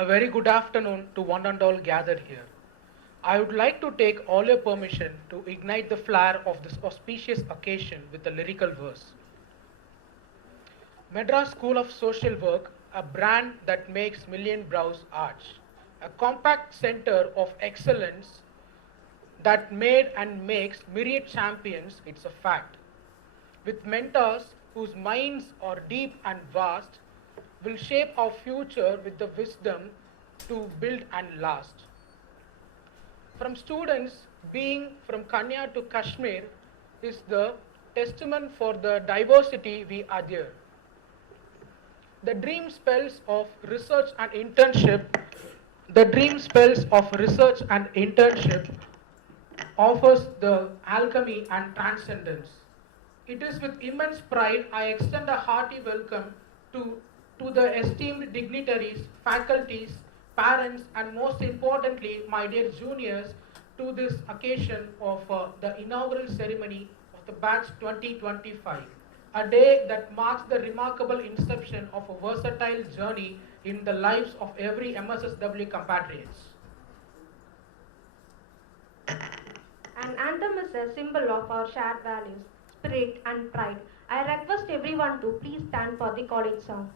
A very good afternoon to one and all gathered here. I would like to take all your permission to ignite the flare of this auspicious occasion with a lyrical verse. Madras School of Social Work, a brand that makes million brows arch, a compact center of excellence that made and makes myriad champions, it's a fact. With mentors whose minds are deep and vast, will shape our future with the wisdom to build and last. From students being from Kanya to Kashmir is the testament for the diversity we adhere. The dream spells of research and internship, the dream spells of research and internship offers the alchemy and transcendence. It is with immense pride I extend a hearty welcome to, to the esteemed dignitaries, faculties, parents, and most importantly, my dear juniors, to this occasion of the inaugural ceremony of the batch 2025, a day that marks the remarkable inception of a versatile journey in the lives of every MSSW compatriots. An anthem is a symbol of our shared values, spirit, and pride. I request everyone to please stand for the college song.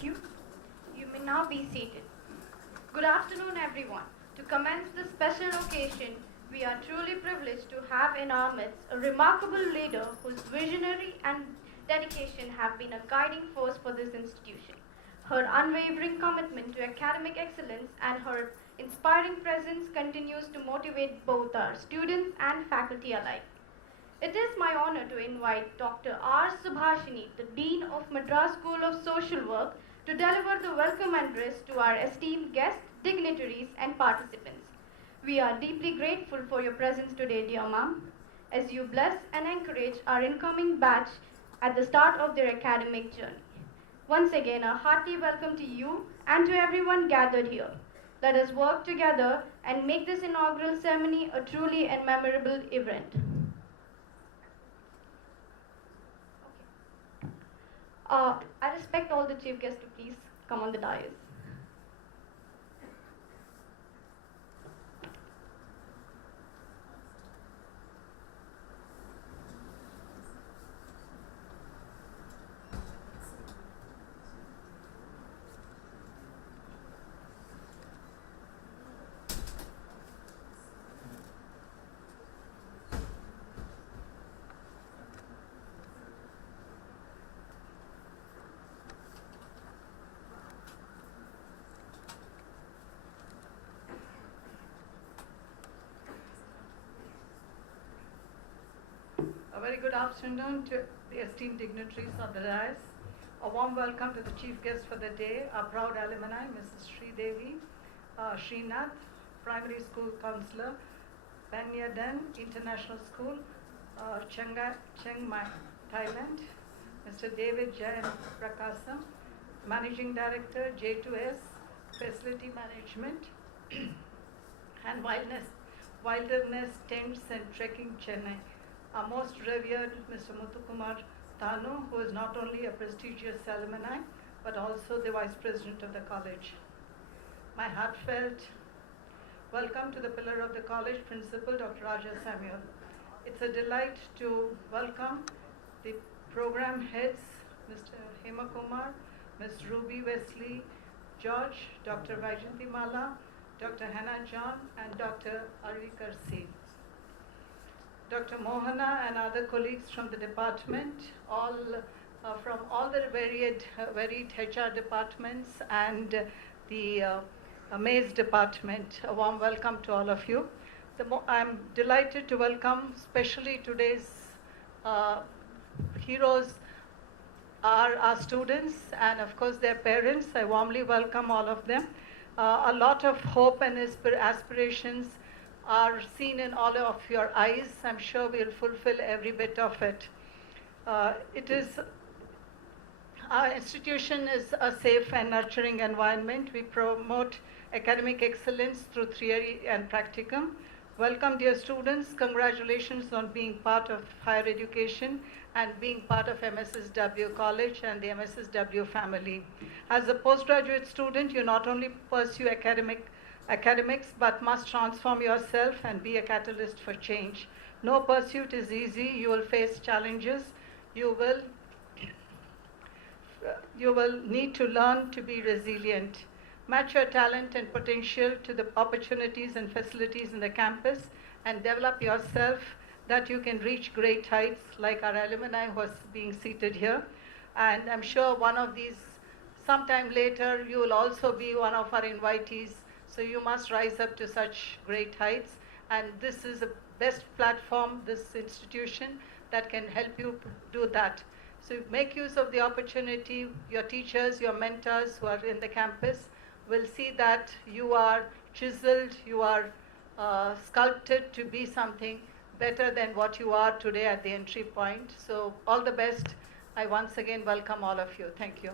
Thank you. You may now be seated. Good afternoon, everyone. To commence this special occasion, we are truly privileged to have in our midst a remarkable leader whose visionary and dedication have been a guiding force for this institution. Her unwavering commitment to academic excellence and her inspiring presence continues to motivate both our students and faculty alike. It is my honor to invite Dr. R. Subhashini, the Dean of Madras School of Social Work, to deliver the welcome address to our esteemed guests, dignitaries, and participants. We are deeply grateful for your presence today, dear ma'am, as you bless and encourage our incoming batch at the start of their academic journey. Once again, a hearty welcome to you and to everyone gathered here. Let us work together and make this inaugural ceremony a truly and memorable event. I respect all the chief guests to please come on the dais. A very good afternoon to the esteemed dignitaries of the dais. A warm welcome to the chief guest for the day, our proud alumni, Mrs. Sridevi Srinath, Primary School Counselor, Banyadan International School, Chiang Mai, Thailand, Mr. David Jayan Prakasam, Managing Director, J2S, Facility Management, and Wilderness Tents and Trekking, Chennai. Our most revered Mr. Muthukumar Thanu, who is not only a prestigious alumni, but also the Vice President of the college. My heartfelt welcome to the pillar of the college, Principal Dr. Raja Samuel. It's a delight to welcome the program heads, Mr. Hemakumar, Ms. Ruby Wesley George, Dr. Vaijanti Mala, Dr. Hannah John, and Dr. Arvikar Singh. Dr. Mohana and other colleagues from the department, all from all the varied HR departments and the MASE department. A warm welcome to all of you. I'm delighted to welcome especially today's heroes are our students and of course their parents. I warmly welcome all of them. A lot of hope and aspirations are seen in all of your eyes. I'm sure we'll fulfill every bit of it. Our institution is a safe and nurturing environment. We promote academic excellence through theory and practicum. Welcome, dear students. Congratulations on being part of higher education and being part of MSSW College and the MSSW family. As a postgraduate student, you not only pursue academics, but must transform yourself and be a catalyst for change. No pursuit is easy. You will face challenges. You will need to learn to be resilient. Match your talent and potential to the opportunities and facilities in the campus and develop yourself that you can reach great heights like our alumni who are being seated here. And I'm sure one of these, sometime later, you will also be one of our invitees. So you must rise up to such great heights. And this is the best platform, this institution, that can help you do that. So make use of the opportunity. Your teachers, your mentors who are in the campus will see that you are chiseled, you are sculpted to be something better than what you are today at the entry point. So all the best. I once again welcome all of you. Thank you.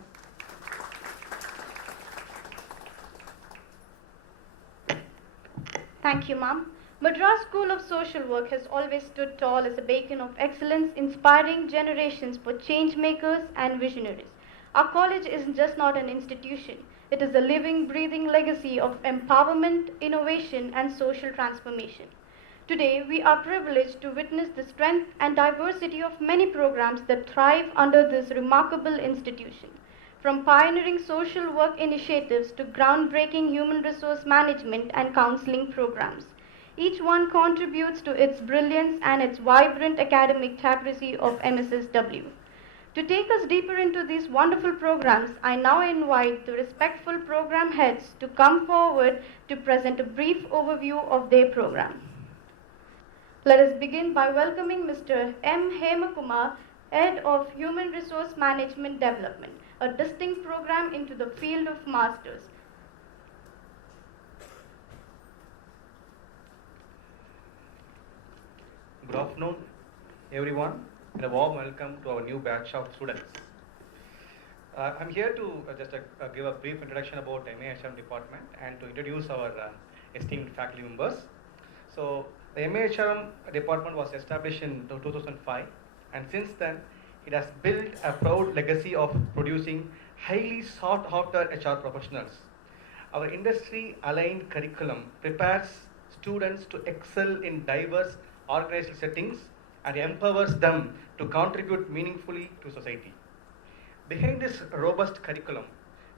Thank you, ma'am. Madras School of Social Work has always stood tall as a beacon of excellence, inspiring generations for change makers and visionaries. Our college is just not an institution. It is a living, breathing legacy of empowerment, innovation, and social transformation. Today, we are privileged to witness the strength and diversity of many programs that thrive under this remarkable institution. From pioneering social work initiatives to groundbreaking human resource management and counseling programs, each one contributes to its brilliance and its vibrant academic tapestry of MSSW. To take us deeper into these wonderful programs, I now invite the respectful program heads to come forward to present a brief overview of their program. Let us begin by welcoming Mr. M. Hemakumar, Head of Human Resource Management Development, a distinct program into the field of masters. Good afternoon, everyone, and a warm welcome to our new batch of students. I'm here to just give a brief introduction about MAHRM department and to introduce our esteemed faculty members. So, the MAHRM department was established in 2005, and since then, it has built a proud legacy of producing highly sought after HR professionals. Our industry aligned curriculum prepares students to excel in diverse organizational settings and empowers them to contribute meaningfully to society. Behind this robust curriculum,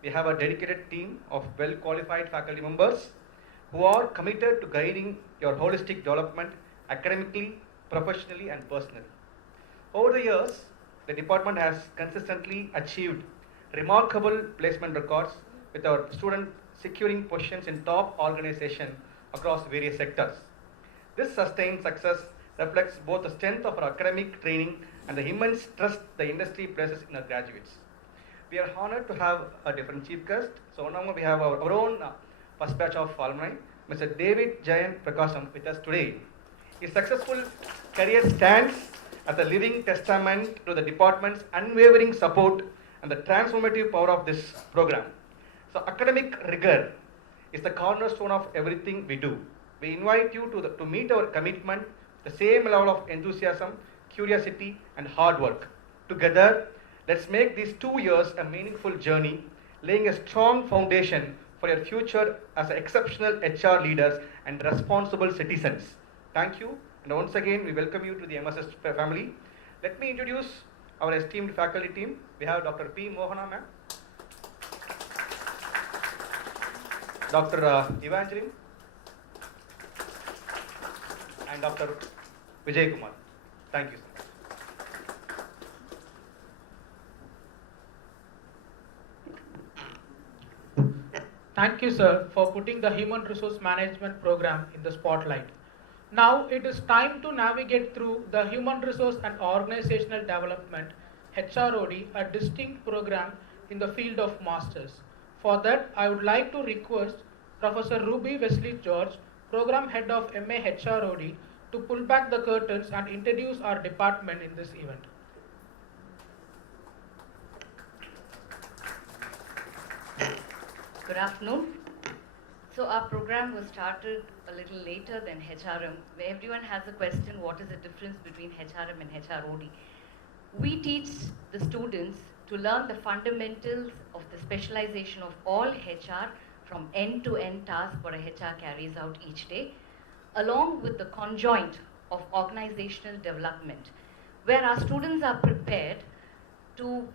we have a dedicated team of well qualified faculty members who are committed to guiding your holistic development academically, professionally, and personally. Over the years, the department has consistently achieved remarkable placement records with our students securing positions in top organizations across various sectors. This sustained success reflects both the strength of our academic training and the immense trust the industry places in our graduates. We are honored to have a different chief guest. So now we have our own first batch of alumni, Mr. David Jayan Prakasam, with us today. His successful career stands as a living testament to the department's unwavering support and the transformative power of this program. So academic rigor is the cornerstone of everything we do. We invite you to meet our commitment, the same level of enthusiasm, curiosity, and hard work. Together, let's make these 2 years a meaningful journey, laying a strong foundation for your future as exceptional HR leaders and responsible citizens. Thank you, and once again, we welcome you to the MSS family. Let me introduce our esteemed faculty team. We have Dr. P. Mohana ma'am, Dr. Evangeline, and Dr. Vijay Kumar. Thank you, sir. Thank you, sir, for putting the Human Resource Management program in the spotlight. Now it is time to navigate through the Human Resource and Organizational Development HROD, a distinct program in the field of masters. For that, I would like to request Professor Ruby Wesley George, Program Head of MA HROD, to pull back the curtains and introduce our department in this event. Good afternoon. So our program was started a little later than HRM. Everyone has a question, what is the difference between HRM and HROD? We teach the students to learn the fundamentals of the specialization of all HR from end-to-end tasks what a HR carries out each day, along with the conjoint of organizational development, where our students are prepared to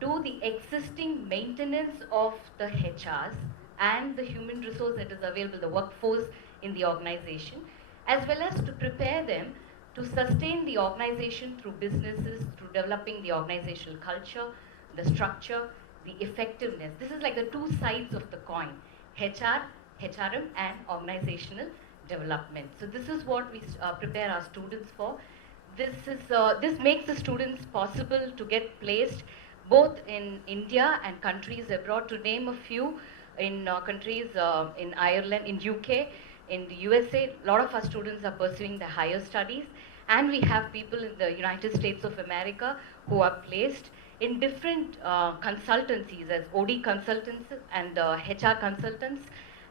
do the existing maintenance of the HRs and the human resource that is available, the workforce in the organization, as well as to prepare them to sustain the organization through businesses, through developing the organizational culture, the structure, the effectiveness. This is like the two sides of the coin, HR, HRM, and organizational development. So this is what we prepare our students for. This makes the students possible to get placed both in India and countries abroad, to name a few, in countries in Ireland, in UK, in the USA. A lot of our students are pursuing their higher studies, and we have people in the United States of America who are placed in different consultancies as OD consultants and HR consultants,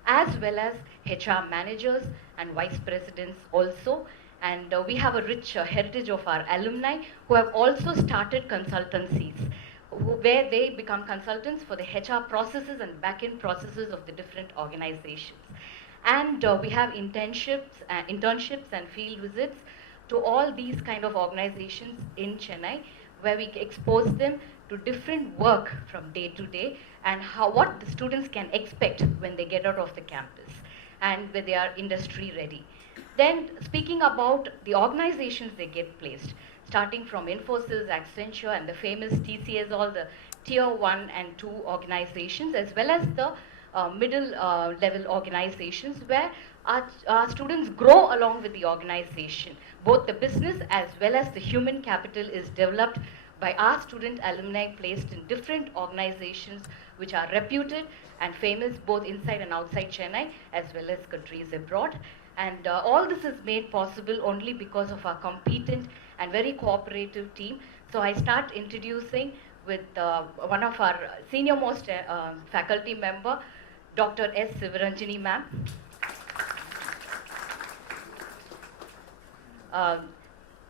as well as HR managers and vice presidents also. And we have a rich heritage of our alumni who have also started consultancies, where they become consultants for the HR processes and back-end processes of the different organizations. And we have internships and field visits to all these kind of organizations in Chennai, where we expose them to different work from day to day and what the students can expect when they get out of the campus and when they are industry ready. Then speaking about the organizations they get placed, starting from Infosys, Accenture, and the famous TCS, all the tier 1 and 2 organizations, as well as the middle level organizations, where our students grow along with the organization. Both the business as well as the human capital is developed by our student alumni placed in different organizations which are reputed and famous both inside and outside Chennai, as well as countries abroad. And all this is made possible only because of our competent and very cooperative team. So I start introducing with one of our senior most faculty member, Dr. S. Sivaranjani ma'am.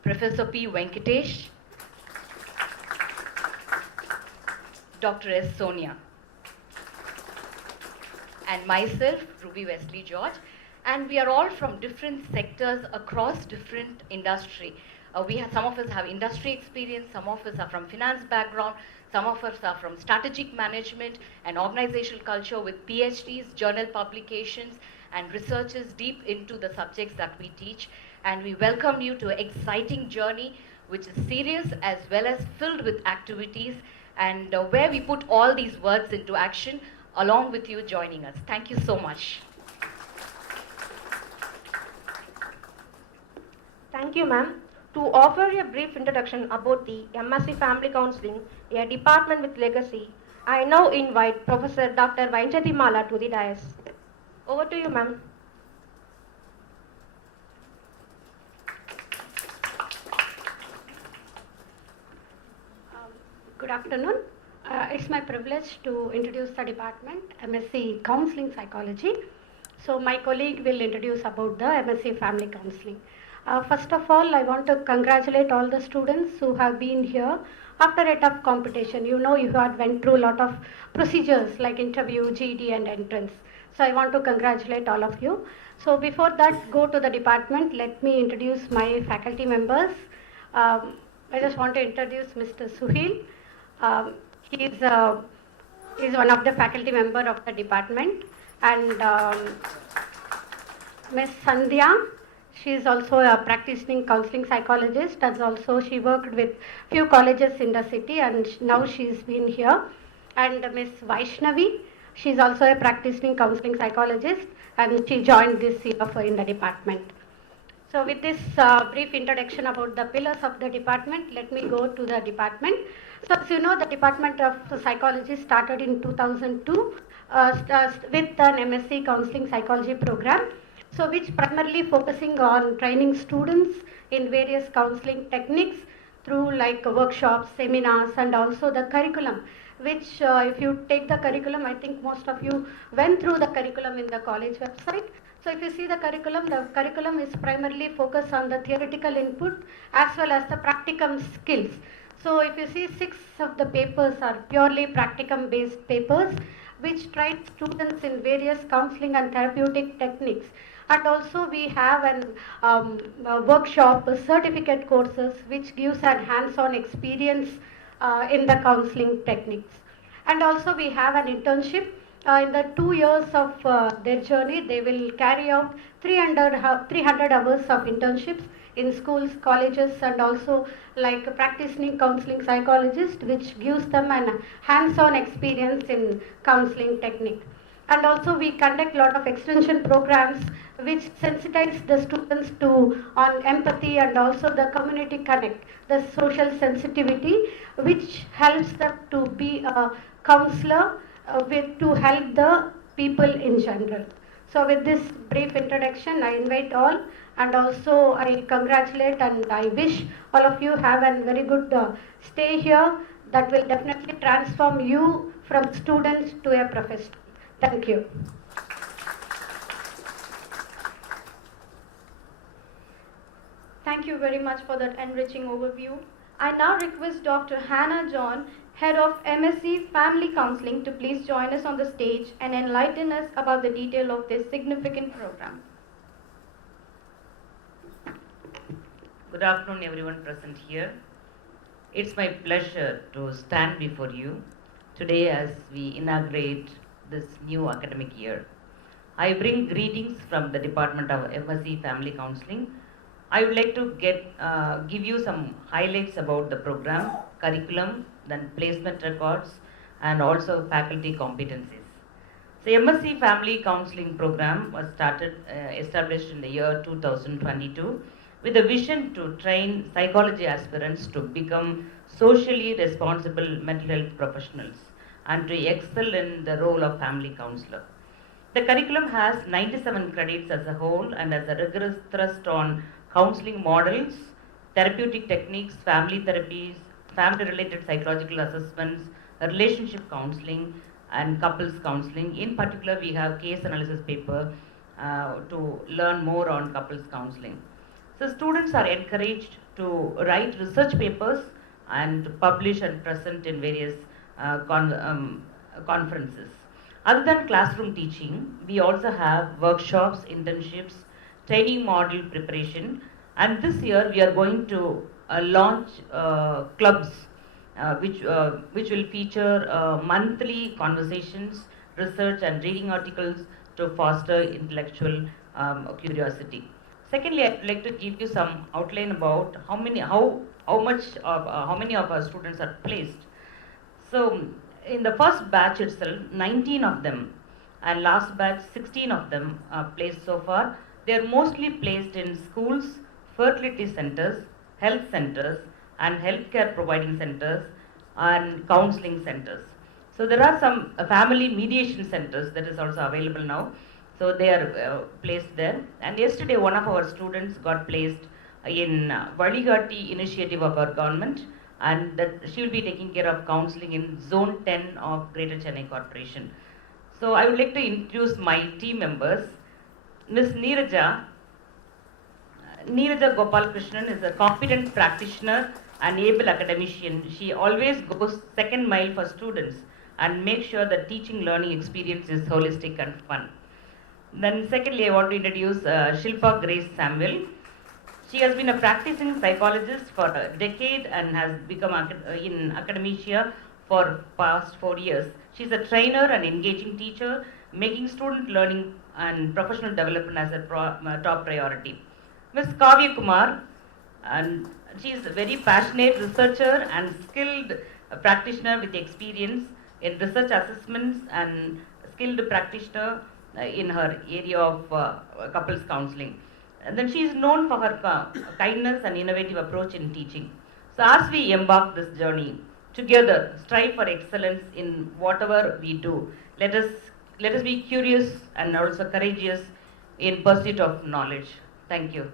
Professor P. Venkatesh. Dr. S. Sonia. And myself, Ruby Wesley George. And we are all from different sectors across different industry. Some of us have industry experience, some of us are from finance background, some of us are from strategic management and organizational culture with PhDs, journal publications, and researches deep into the subjects that we teach. And we welcome you to an exciting journey, which is serious as well as filled with activities, and where we put all these words into action along with you joining us. Thank you so much. Thank you, ma'am. To offer a brief introduction about the MSc Family Counseling, a department with legacy, I now invite Professor Dr. Vainjati Mala to the dais. Over to you, ma'am. Good afternoon. It's my privilege to introduce the department, MSc Counseling Psychology. So my colleague will introduce about the MSc Family Counseling. First of all, I want to congratulate all the students who have been here after a tough competition. You know, you had went through a lot of procedures like interview, GD and entrance. So I want to congratulate all of you. So before that, go to the department. Let me introduce my faculty members. I just want to introduce Mr. Suhil. He is one of the faculty member of the department, and Ms. Sandhya. She is also a practicing counseling psychologist, as also she worked with few colleges in the city, and now she's been here. And Ms. Vaishnavi, she is also a practicing counseling psychologist, and she joined this year in the department. So with this brief introduction about the pillars of the department, let me go to the department. So as you know, the Department of Psychology started in 2002 with an MSc Counseling Psychology program. So which primarily focusing on training students in various counseling techniques through like workshops, seminars, and also the curriculum, which if you take the curriculum, I think most of you went through the curriculum in the college website. So if you see the curriculum is primarily focused on the theoretical input as well as the practicum skills. So if you see 6 of the papers are purely practicum based papers, which train students in various counseling and therapeutic techniques. And also we have a workshop, certificate courses, which gives a hands-on experience in the counseling techniques. And also we have an internship. In the 2 years of their journey, they will carry out 300 hours of internships in schools, colleges, and also like practicing counseling psychologist, which gives them an hands-on experience in counseling technique. And also we conduct a lot of extension programs which sensitize the students on empathy and also the community connect, the social sensitivity, which helps them to be a counselor to help the people in general. So with this brief introduction, I invite all, and also I congratulate and I wish all of you have a very good stay here that will definitely transform you from students to a professional. Thank you. Thank you very much for that enriching overview. I now request Dr. Hannah John, Head of MSc Family Counseling, to please join us on the stage and enlighten us about the detail of this significant program. Good afternoon, everyone present here. It's my pleasure to stand before you today as we inaugurate this new academic year. I bring greetings from the Department of MSc Family Counseling. I would like to give you some highlights about the program, curriculum, then placement records, and also faculty competencies. So MSc Family Counseling program was established in the year 2022 with a vision to train psychology aspirants to become socially responsible mental health professionals and to excel in the role of family counselor. The curriculum has 97 credits as a whole and has a rigorous thrust on counseling models, therapeutic techniques, family therapies, family-related psychological assessments, relationship counseling, and couples counseling. In particular, we have case analysis paper to learn more on couples counseling. So students are encouraged to write research papers and publish and present in various conferences. Other than classroom teaching, we also have workshops, internships, training module preparation, and this year we are going to launch clubs which will feature monthly conversations, research and reading articles to foster intellectual curiosity. Secondly, I'd like to give you some outline about how many of our students are placed. So in the first batch itself, 19 of them, and last batch 16 of them are placed so far. They are mostly placed in schools, fertility centers, health centers, and healthcare providing centers and counseling centers. So there are some family mediation centers that is also available now. So they are placed there. And yesterday one of our students got placed in Valigati initiative of our government, and that she will be taking care of counseling in Zone 10 of Greater Chennai Corporation. So I would like to introduce my team members. Ms. Neeraja Gopalkrishnan is a competent practitioner and able academician. She always goes second mile for students and makes sure that teaching learning experience is holistic and fun. Then secondly, I want to introduce Shilpa Grace Samuel. She has been a practicing psychologist for a decade and has become in academia for past 4 years. She's a trainer and engaging teacher, making student learning and professional development as a top priority. Ms. Kavya Kumar, and she is a very passionate researcher and skilled practitioner with experience in research assessments and skilled practitioner in her area of couples counseling. And then she is known for her kindness and innovative approach in teaching. So as we embark this journey, together strive for excellence in whatever we do. Let us be curious and also courageous in pursuit of knowledge. Thank you.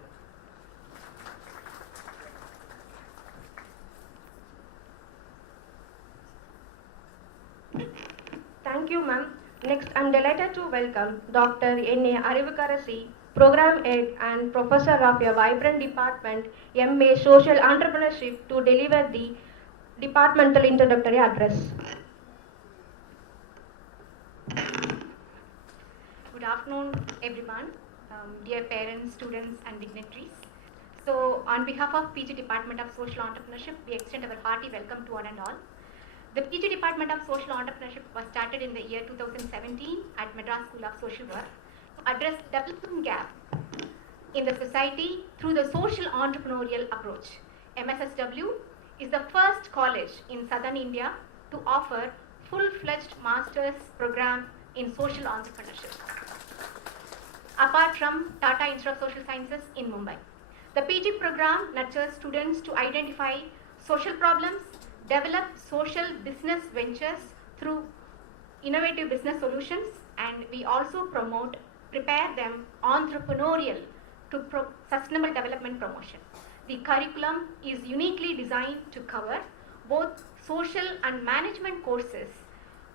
Thank you, ma'am. Next, I'm delighted to welcome Dr. N.A. Arivukarasi, Program Head and Professor of a vibrant department, MA Social Entrepreneurship, to deliver the departmental introductory address. Good afternoon, everyone, dear parents, students, and dignitaries. So, on behalf of PG Department of Social Entrepreneurship, we extend our hearty welcome to one and all. The PG Department of Social Entrepreneurship was started in the year 2017 at Madras School of Social Work to address development gap in the society through the social entrepreneurial approach. MSSW is the first college in southern India to offer full-fledged master's program in social entrepreneurship, apart from Tata Institute of Social Sciences in Mumbai. The PG program nurtures students to identify social problems, develop social business ventures through innovative business solutions, and we also prepare them entrepreneurial to sustainable development promotion. The curriculum is uniquely designed to cover both social and management courses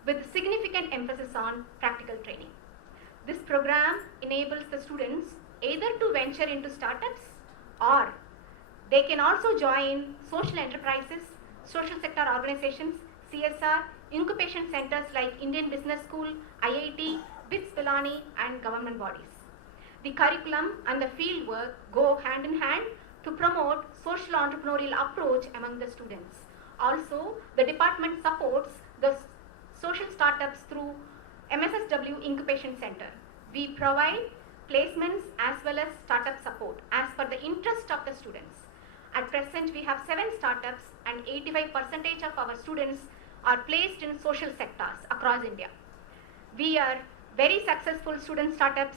with significant emphasis on practical training. This program enables the students either to venture into startups, or they can also join social enterprises, social sector organizations, CSR, incubation centers like Indian Business School, IIT, BITS Pilani, and government bodies. The curriculum and the field work go hand in hand to promote social entrepreneurial approach among the students. Also, the department supports the social startups through MSSW Incubation Center. We provide placements as well as startup support as per the interest of the students. At present, we have 7 startups and 85% of our students are placed in social sectors across India. We are very successful student startups.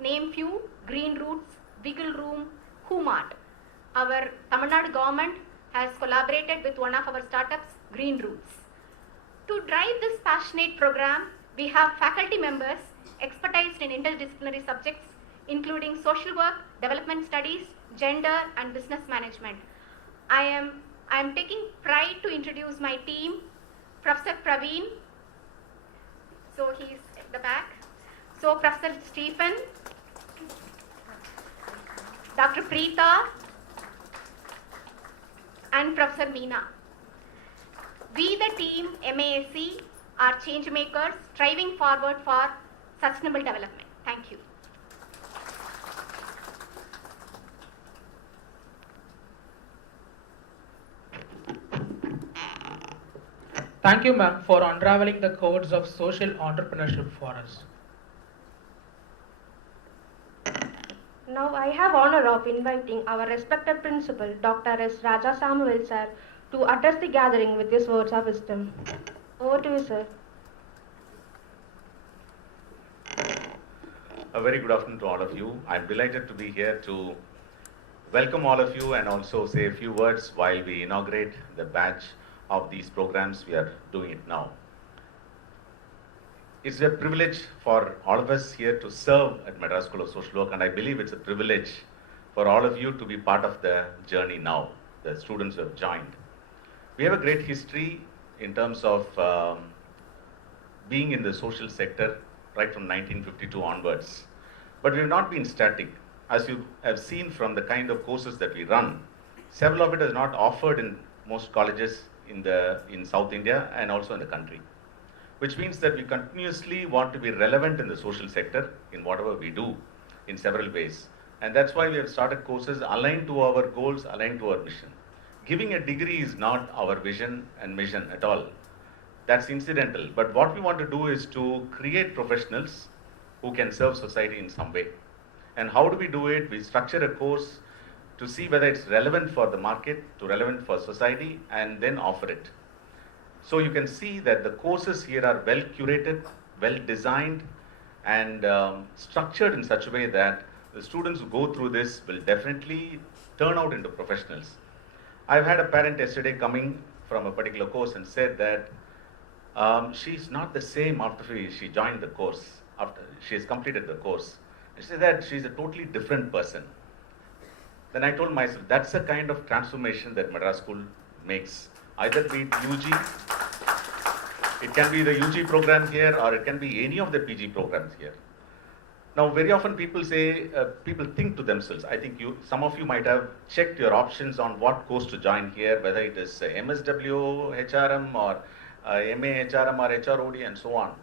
Name few: Green Roots, Wiggle Room, Humart. Our Tamil Nadu government has collaborated with one of our startups, Green Roots. To drive this passionate program, we have faculty members expertised in interdisciplinary subjects, including social work, development studies, gender, and business management. I am taking pride to introduce my team, Professor Praveen. So he's at the back. So Professor Stephen, Dr. Preeta, and Professor Meena. We, the team MASE, are change makers striving forward for sustainable development. Thank you. Thank you, ma'am, for unraveling the codes of social entrepreneurship for us. Now I have honor of inviting our respected principal, Dr. S. Raja Samuel, sir, to address the gathering with his words of wisdom. Over to you, sir. A very good afternoon to all of you. I'm delighted to be here to welcome all of you and also say a few words while we inaugurate the batch of these programs. We are doing it now. It's a privilege for all of us here to serve at Madras School of Social Work, and I believe it's a privilege for all of you to be part of the journey now, the students who have joined. We have a great history in terms of being in the social sector right from 1952 onwards. But we have not been static. As you have seen from the kind of courses that we run, several of it is not offered in most colleges in South India and also in the country, which means that we continuously want to be relevant in the social sector in whatever we do in several ways. And that's why we have started courses aligned to our goals, aligned to our mission. Giving a degree is not our vision and mission at all. That's incidental. But what we want to do is to create professionals who can serve society in some way. And how do we do it? We structure a course to see whether it's relevant for the market, to relevant for society, and then offer it. So you can see that the courses here are well curated, well designed, and structured in such a way that the students who go through this will definitely turn out into professionals. I've had a parent yesterday coming from a particular course and said that she's not the same after she joined the course, after she has completed the course. She said that she's a totally different person. Then I told myself, that's the kind of transformation that Madras School makes. Either be it UG, it can be the UG program here, or it can be any of the PG programs here. Now, very often people say, people think to themselves, I think some of you might have checked your options on what course to join here, whether it is MSW, HRM, or MA, HRM, or HROD, and so on.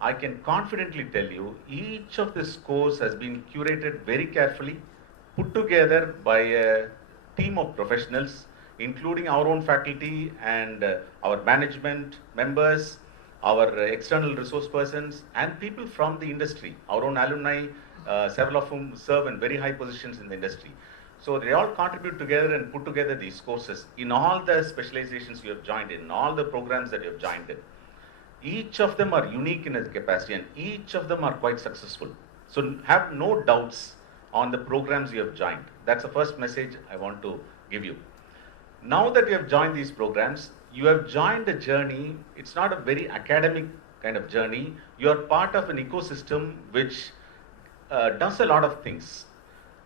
I can confidently tell you, each of this course has been curated very carefully, put together by a team of professionals, including our own faculty and our management members, our external resource persons, and people from the industry, our own alumni, several of whom serve in very high positions in the industry. So they all contribute together and put together these courses in all the specializations you have joined in, all the programs that you have joined in. Each of them are unique in its capacity, and each of them are quite successful. So have no doubts on the programs you have joined. That's the first message I want to give you. Now that you have joined these programs, you have joined a journey. It's not a very academic kind of journey. You are part of an ecosystem which does a lot of things.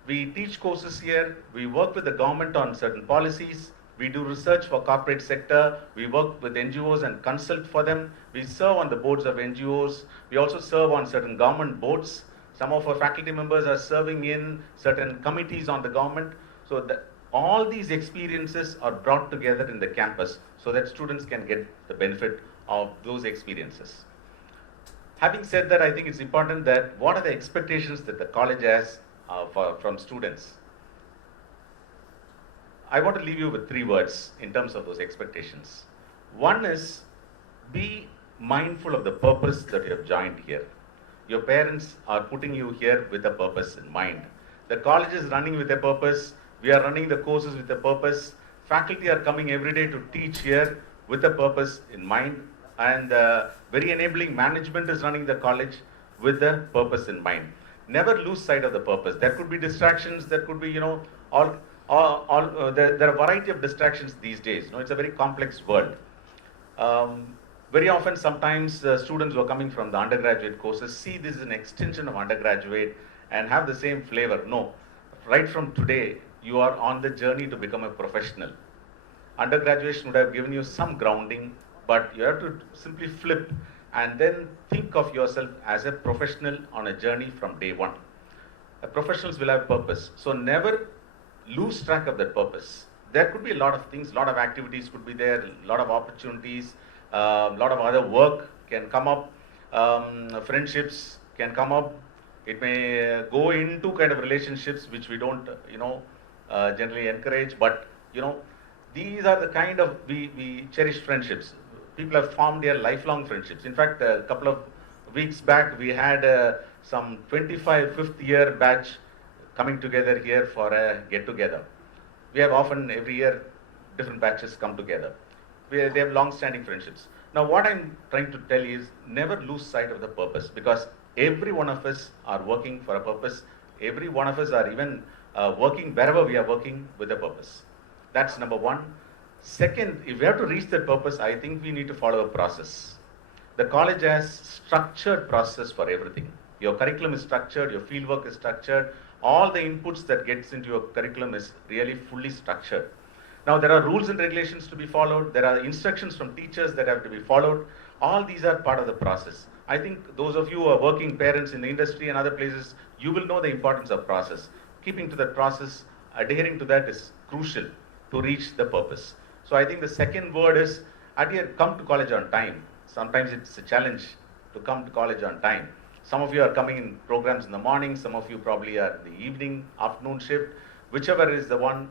We teach courses here. We work with the government on certain policies. We do research for corporate sector. We work with NGOs and consult for them. We serve on the boards of NGOs. We also serve on certain government boards. Some of our faculty members are serving in certain committees on the government. So all these experiences are brought together in the campus so that students can get the benefit of those experiences. Having said that, I think it's important that what are the expectations that the college has from students. I want to leave you with 3 words in terms of those expectations. One is, be mindful of the purpose that you have joined here. Your parents are putting you here with a purpose in mind. The college is running with a purpose. We are running the courses with a purpose. Faculty are coming every day to teach here with a purpose in mind. And very enabling management is running the college with a purpose in mind. Never lose sight of the purpose. There could be distractions. There could be, there are a variety of distractions these days. It's a very complex world. Very often, sometimes students who are coming from the undergraduate courses see this as an extension of undergraduate and have the same flavor. No, right from today, you are on the journey to become a professional. Undergraduation would have given you some grounding, but you have to simply flip and then think of yourself as a professional on a journey from day one. Professionals will have purpose. So never lose track of that purpose. there could be a lot of things, a lot of activities could be there, a lot of opportunities, a lot of other work can come up, friendships can come up. It may go into kind of relationships which we don't, generally encourage, but, these are the kind of, we cherish friendships. People have formed their lifelong friendships. In fact, a couple of weeks back, we had some 25 fifth year batch coming together here for a get together. We have often every year different batches come together. They have long standing friendships. Now what I'm trying to tell you is never lose sight of the purpose, because every one of us are working for a purpose. Every one of us are even working wherever we are working with a purpose. That's number one. Second, if we have to reach that purpose, I think we need to follow a process. The college has structured process for everything. Your curriculum is structured, your fieldwork is structured, all the inputs that gets into your curriculum is really fully structured. Now there are rules and regulations to be followed, there are instructions from teachers that have to be followed. All these are part of the process. I think those of you who are working parents in the industry and other places, you will know the importance of process. Keeping to that process, adhering to that is crucial to reach the purpose. So I think the second word is come to college on time. Sometimes it's a challenge to come to college on time. Some of you are coming in programs in the morning, some of you probably are in the evening, afternoon shift. Whichever is the one,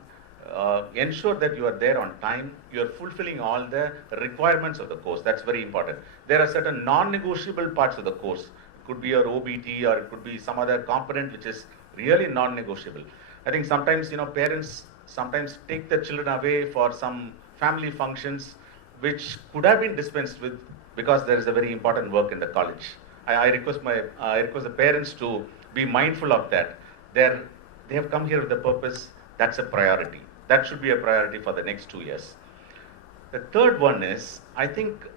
ensure that you are there on time, you are fulfilling all the requirements of the course. That's very important. There are certain non-negotiable parts of the course. It could be your OBT or it could be some other component which is really non-negotiable. I think sometimes, parents sometimes take their children away for some family functions which could have been dispensed with because there is a very important work in the college. I request the parents to be mindful of that. They have come here with a purpose. That's a priority. That should be a priority for the next 2 years. The third one is, I think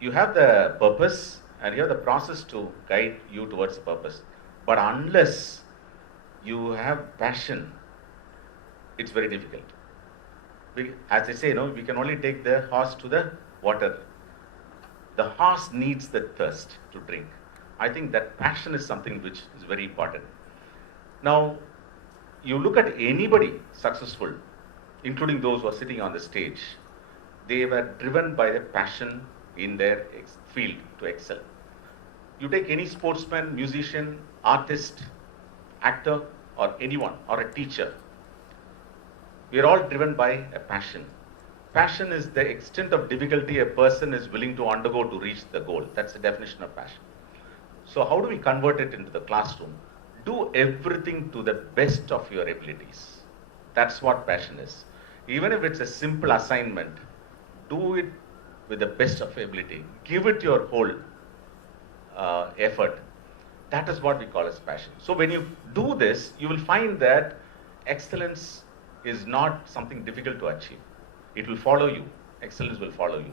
you have the purpose and you have the process to guide you towards the purpose. But unless you have passion, it's very difficult. As I say, we can only take the horse to the water. The horse needs the thirst to drink. I think that passion is something which is very important. Now, you look at anybody successful, including those who are sitting on the stage, they were driven by a passion in their field to excel. You take any sportsman, musician, artist, actor, or anyone, or a teacher, we are all driven by a passion. Passion is the extent of difficulty a person is willing to undergo to reach the goal. That's the definition of passion. So how do we convert it into the classroom? Do everything to the best of your abilities. That's what passion is. Even if it's a simple assignment, do it with the best of your ability. Give it your whole effort. That is what we call as passion. So when you do this, you will find that excellence is not something difficult to achieve. It will follow you. Excellence will follow you.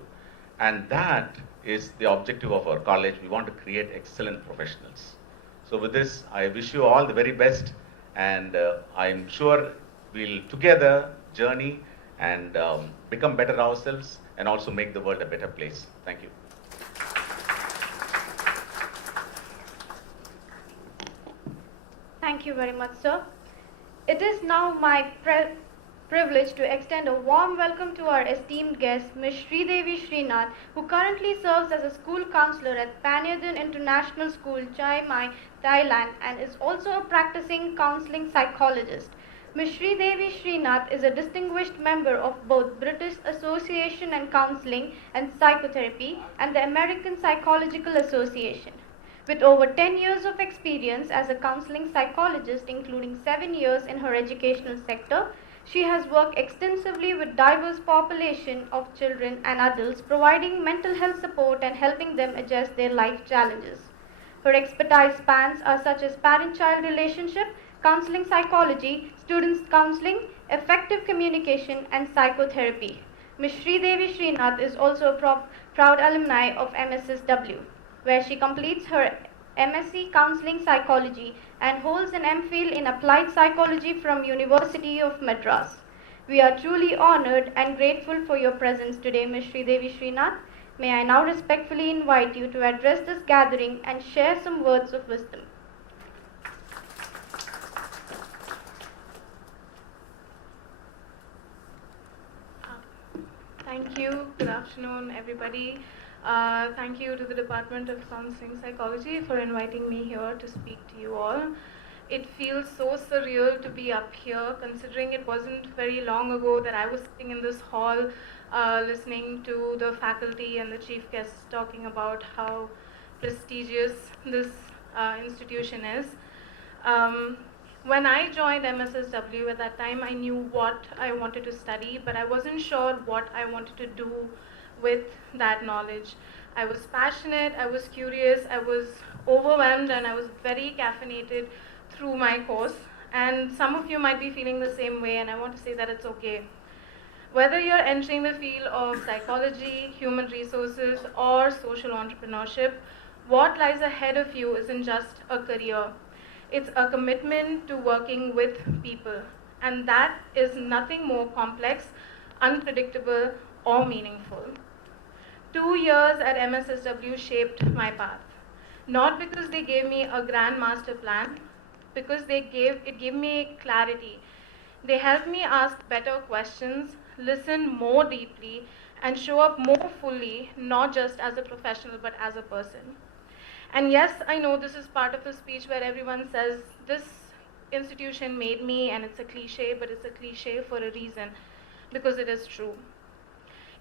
And that is the objective of our college. We want to create excellent professionals. So with this, I wish you all the very best, and I'm sure we'll together journey and become better ourselves and also make the world a better place. Thank you. Thank you very much, sir. It is now my privilege to extend a warm welcome to our esteemed guest, Ms. Sridevi Srinath, who currently serves as a school counselor at Panyadan International School, Chennai, Thailand, and is also a practicing counseling psychologist. Ms. Sridevi Srinath is a distinguished member of both British Association and Counseling and Psychotherapy and the American Psychological Association. With over 10 years of experience as a counseling psychologist, including 7 years in her educational sector, she has worked extensively with diverse population of children and adults, providing mental health support and helping them adjust their life challenges. Her expertise spans are such as parent-child relationship, counseling psychology, students counseling, effective communication, and psychotherapy. Ms. Sridevi Srinath is also a proud alumni of MSSW, where she completes her MSc Counseling Psychology and holds an MPhil in Applied Psychology from University of Madras. We are truly honored and grateful for your presence today, Ms. Sridevi Srinath. May I now respectfully invite you to address this gathering and share some words of wisdom. Thank you. Good afternoon, everybody. Thank you to the Department of Counseling Psychology for inviting me here to speak to you all. It feels so surreal to be up here, considering it wasn't very long ago that I was sitting in this hall listening to the faculty and the chief guests talking about how prestigious this institution is. When I joined MSSW, at that time I knew what I wanted to study, but I wasn't sure what I wanted to do with that knowledge. I was passionate, I was curious, I was overwhelmed, and I was very caffeinated through my course. And some of you might be feeling the same way, and I want to say that it's okay. Whether you're entering the field of psychology, human resources, or social entrepreneurship, what lies ahead of you isn't just a career. It's a commitment to working with people, and that is nothing more complex, unpredictable, or meaningful. 2 years at MSSW shaped my path, not because they gave me a grand master plan, because it gave me clarity. They helped me ask better questions, listen more deeply, and show up more fully, not just as a professional, but as a person. And yes, I know this is part of a speech where everyone says, this institution made me, and it's a cliche, but it's a cliche for a reason, because it is true.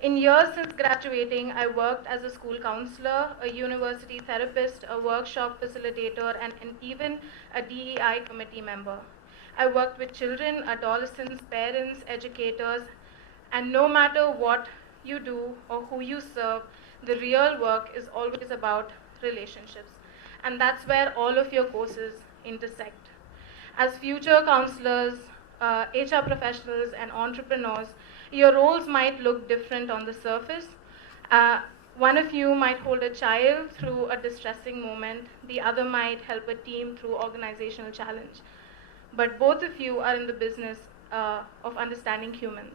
In years since graduating, I worked as a school counselor, a university therapist, a workshop facilitator, and even a DEI committee member. I worked with children, adolescents, parents, educators, and no matter what you do or who you serve, the real work is always about relationships. And that's where all of your courses intersect. As future counselors, HR professionals, and entrepreneurs, your roles might look different on the surface. One of you might hold a child through a distressing moment. The other might help a team through organizational challenge. But both of you are in the business of understanding humans.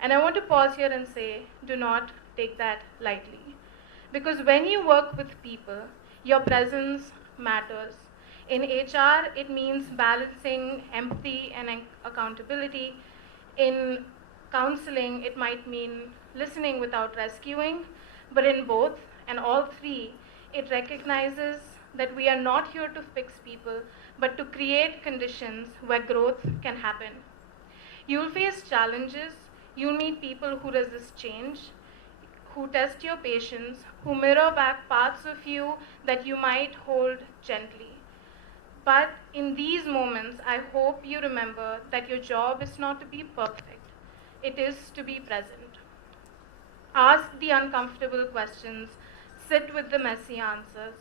And I want to pause here and say, do not take that lightly. Because when you work with people, your presence matters. In HR, it means balancing empathy and accountability. In counseling, it might mean listening without rescuing. But in both, and all three, it recognizes that we are not here to fix people, but to create conditions where growth can happen. You'll face challenges. You'll meet people who resist change, who test your patience, who mirror back parts of you that you might hold gently. But in these moments, I hope you remember that your job is not to be perfect. It is to be present. Ask the uncomfortable questions, sit with the messy answers,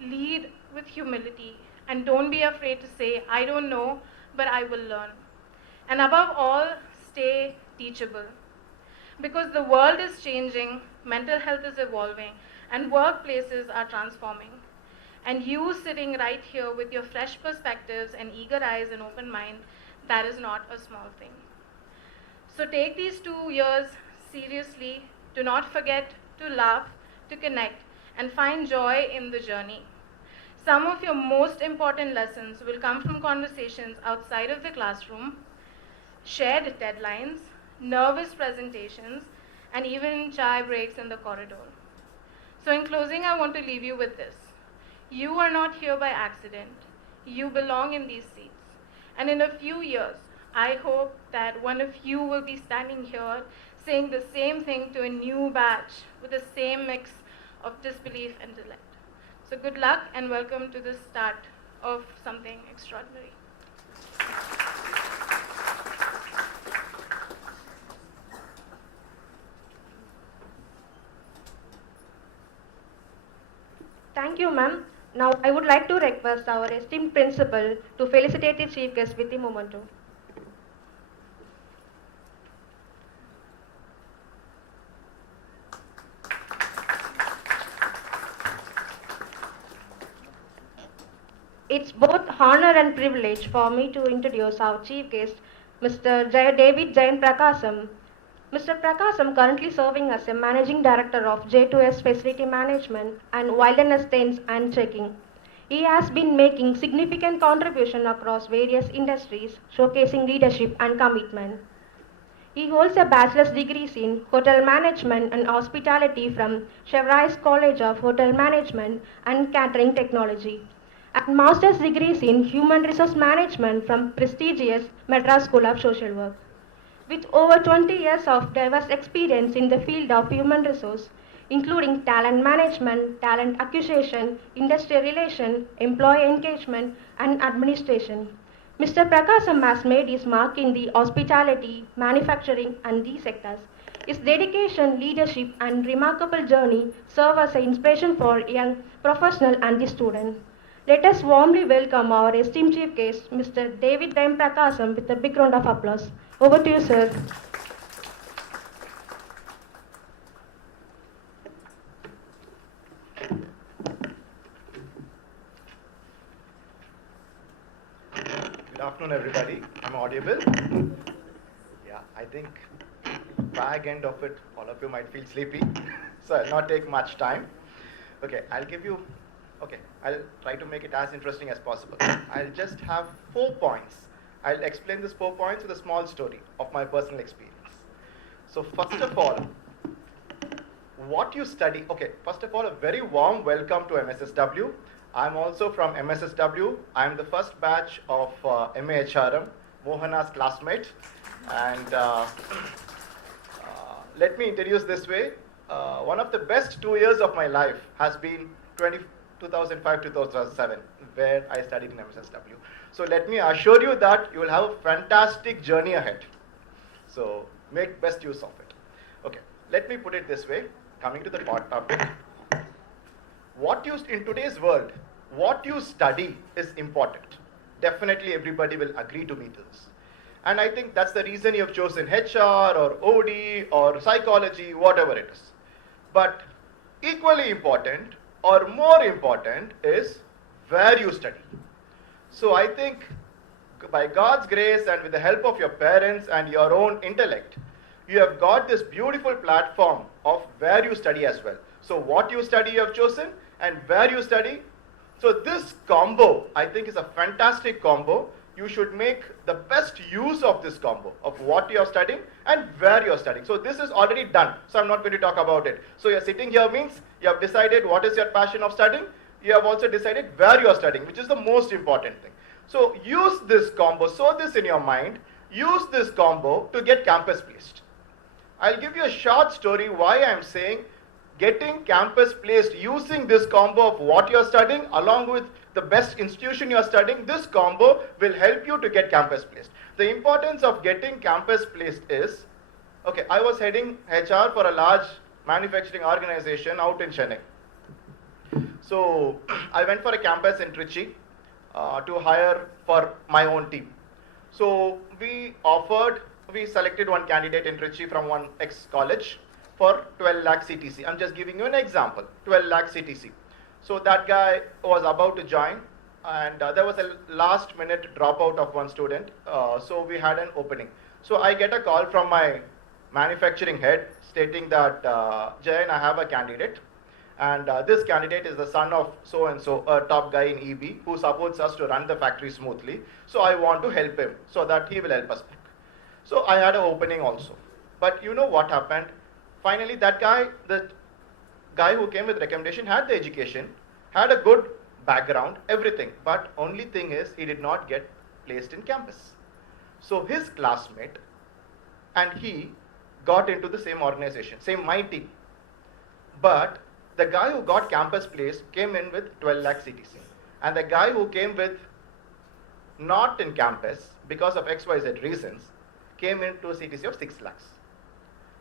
lead with humility, and don't be afraid to say, I don't know, but I will learn. And above all, stay teachable. Because the world is changing, mental health is evolving, and workplaces are transforming. And you sitting right here with your fresh perspectives and eager eyes and open mind, that is not a small thing. So take these 2 years seriously. Do not forget to laugh, to connect, and find joy in the journey. Some of your most important lessons will come from conversations outside of the classroom, shared deadlines, nervous presentations, and even chai breaks in the corridor. So in closing, I want to leave you with this. You are not here by accident. You belong in these seats. And in a few years, I hope that one of you will be standing here saying the same thing to a new batch with the same mix of disbelief and delight. So good luck and welcome to the start of something extraordinary. Thank you, ma'am. Now, I would like to request our esteemed principal to felicitate the chief guest with the memento. It's both honor and privilege for me to introduce our chief guest, Mr. David Jain Prakasam. Mr. Prakasam currently serving as a Managing Director of J2S Facility Management and Wilderness Tents and Trekking. He has been making significant contribution across various industries, showcasing leadership and commitment. He holds a bachelor's degree in Hotel Management and Hospitality from Chevrolet's College of Hotel Management and Catering Technology, and master's degrees in Human Resource Management from prestigious Madras School of Social Work. With over 20 years of diverse experience in the field of human resource, including talent management, talent acquisition, industry relation, employee engagement, and administration, Mr. Prakasam has made his mark in the hospitality, manufacturing, and these sectors. His dedication, leadership, and remarkable journey serve as an inspiration for young professional and the student. Let us warmly welcome our esteemed chief guest, Mr. David M. Prakasam, with a big round of applause. Over to you, sir. Good afternoon, everybody. I'm audible? Yeah, I think fag end of it, all of you might feel sleepy, so I'll not take much time. Okay, I'll try to make it as interesting as possible. I'll just have 4 points. I'll explain these 4 points with a small story of my personal experience. So first of all, what you study, okay, first of all, a very warm welcome to MSSW. I'm also from MSSW. I'm the first batch of MAHRM, Mohana's classmate. And let me introduce this way. One of the best 2 years of my life has been 2005-2007, where I studied in MSSW. So let me assure you that you will have a fantastic journey ahead. So make best use of it. Okay, let me put it this way, coming to the topic. In today's world, what you study is important. Definitely everybody will agree to me to this. And I think that's the reason you have chosen HR or OD or psychology, whatever it is. But equally important or more important is where you study. So I think by God's grace and with the help of your parents and your own intellect, you have got this beautiful platform of where you study as well. So what you study you have chosen and where you study. So this combo I think is a fantastic combo. You should make the best use of this combo of what you are studying and where you are studying. So this is already done, so I'm not going to talk about it. So you're sitting here means you have decided what is your passion of studying. You have also decided where you are studying, which is the most important thing. So use this combo, sow this in your mind, use this combo to get campus placed. I'll give you a short story why I'm saying getting campus placed using this combo of what you're studying along with the best institution you're studying. This combo will help you to get campus placed. The importance of getting campus placed is, okay, I was heading HR for a large manufacturing organization out in Chennai. So I went for a campus in Trichy to hire for my own team. So we selected one candidate in Trichy from one ex-college for 12 lakh CTC. I'm just giving you an example, 12 lakh CTC. So that guy was about to join, and there was a last minute dropout of one student. So we had an opening. So I get a call from my manufacturing head stating that, Jayan, I have a candidate. And this candidate is the son of so-and-so, a top guy in EB, who supports us to run the factory smoothly. So I want to help him so that he will help us back. So I had an opening also. But you know what happened? Finally, that guy, the guy who came with recommendation, had the education, had a good background, everything. But only thing is, he did not get placed in campus. So his classmate and he got into the same organization, same my team. But the guy who got campus placed came in with 12 lakh CTC. And the guy who came with not in campus because of XYZ reasons came into a CTC of 6 lakhs.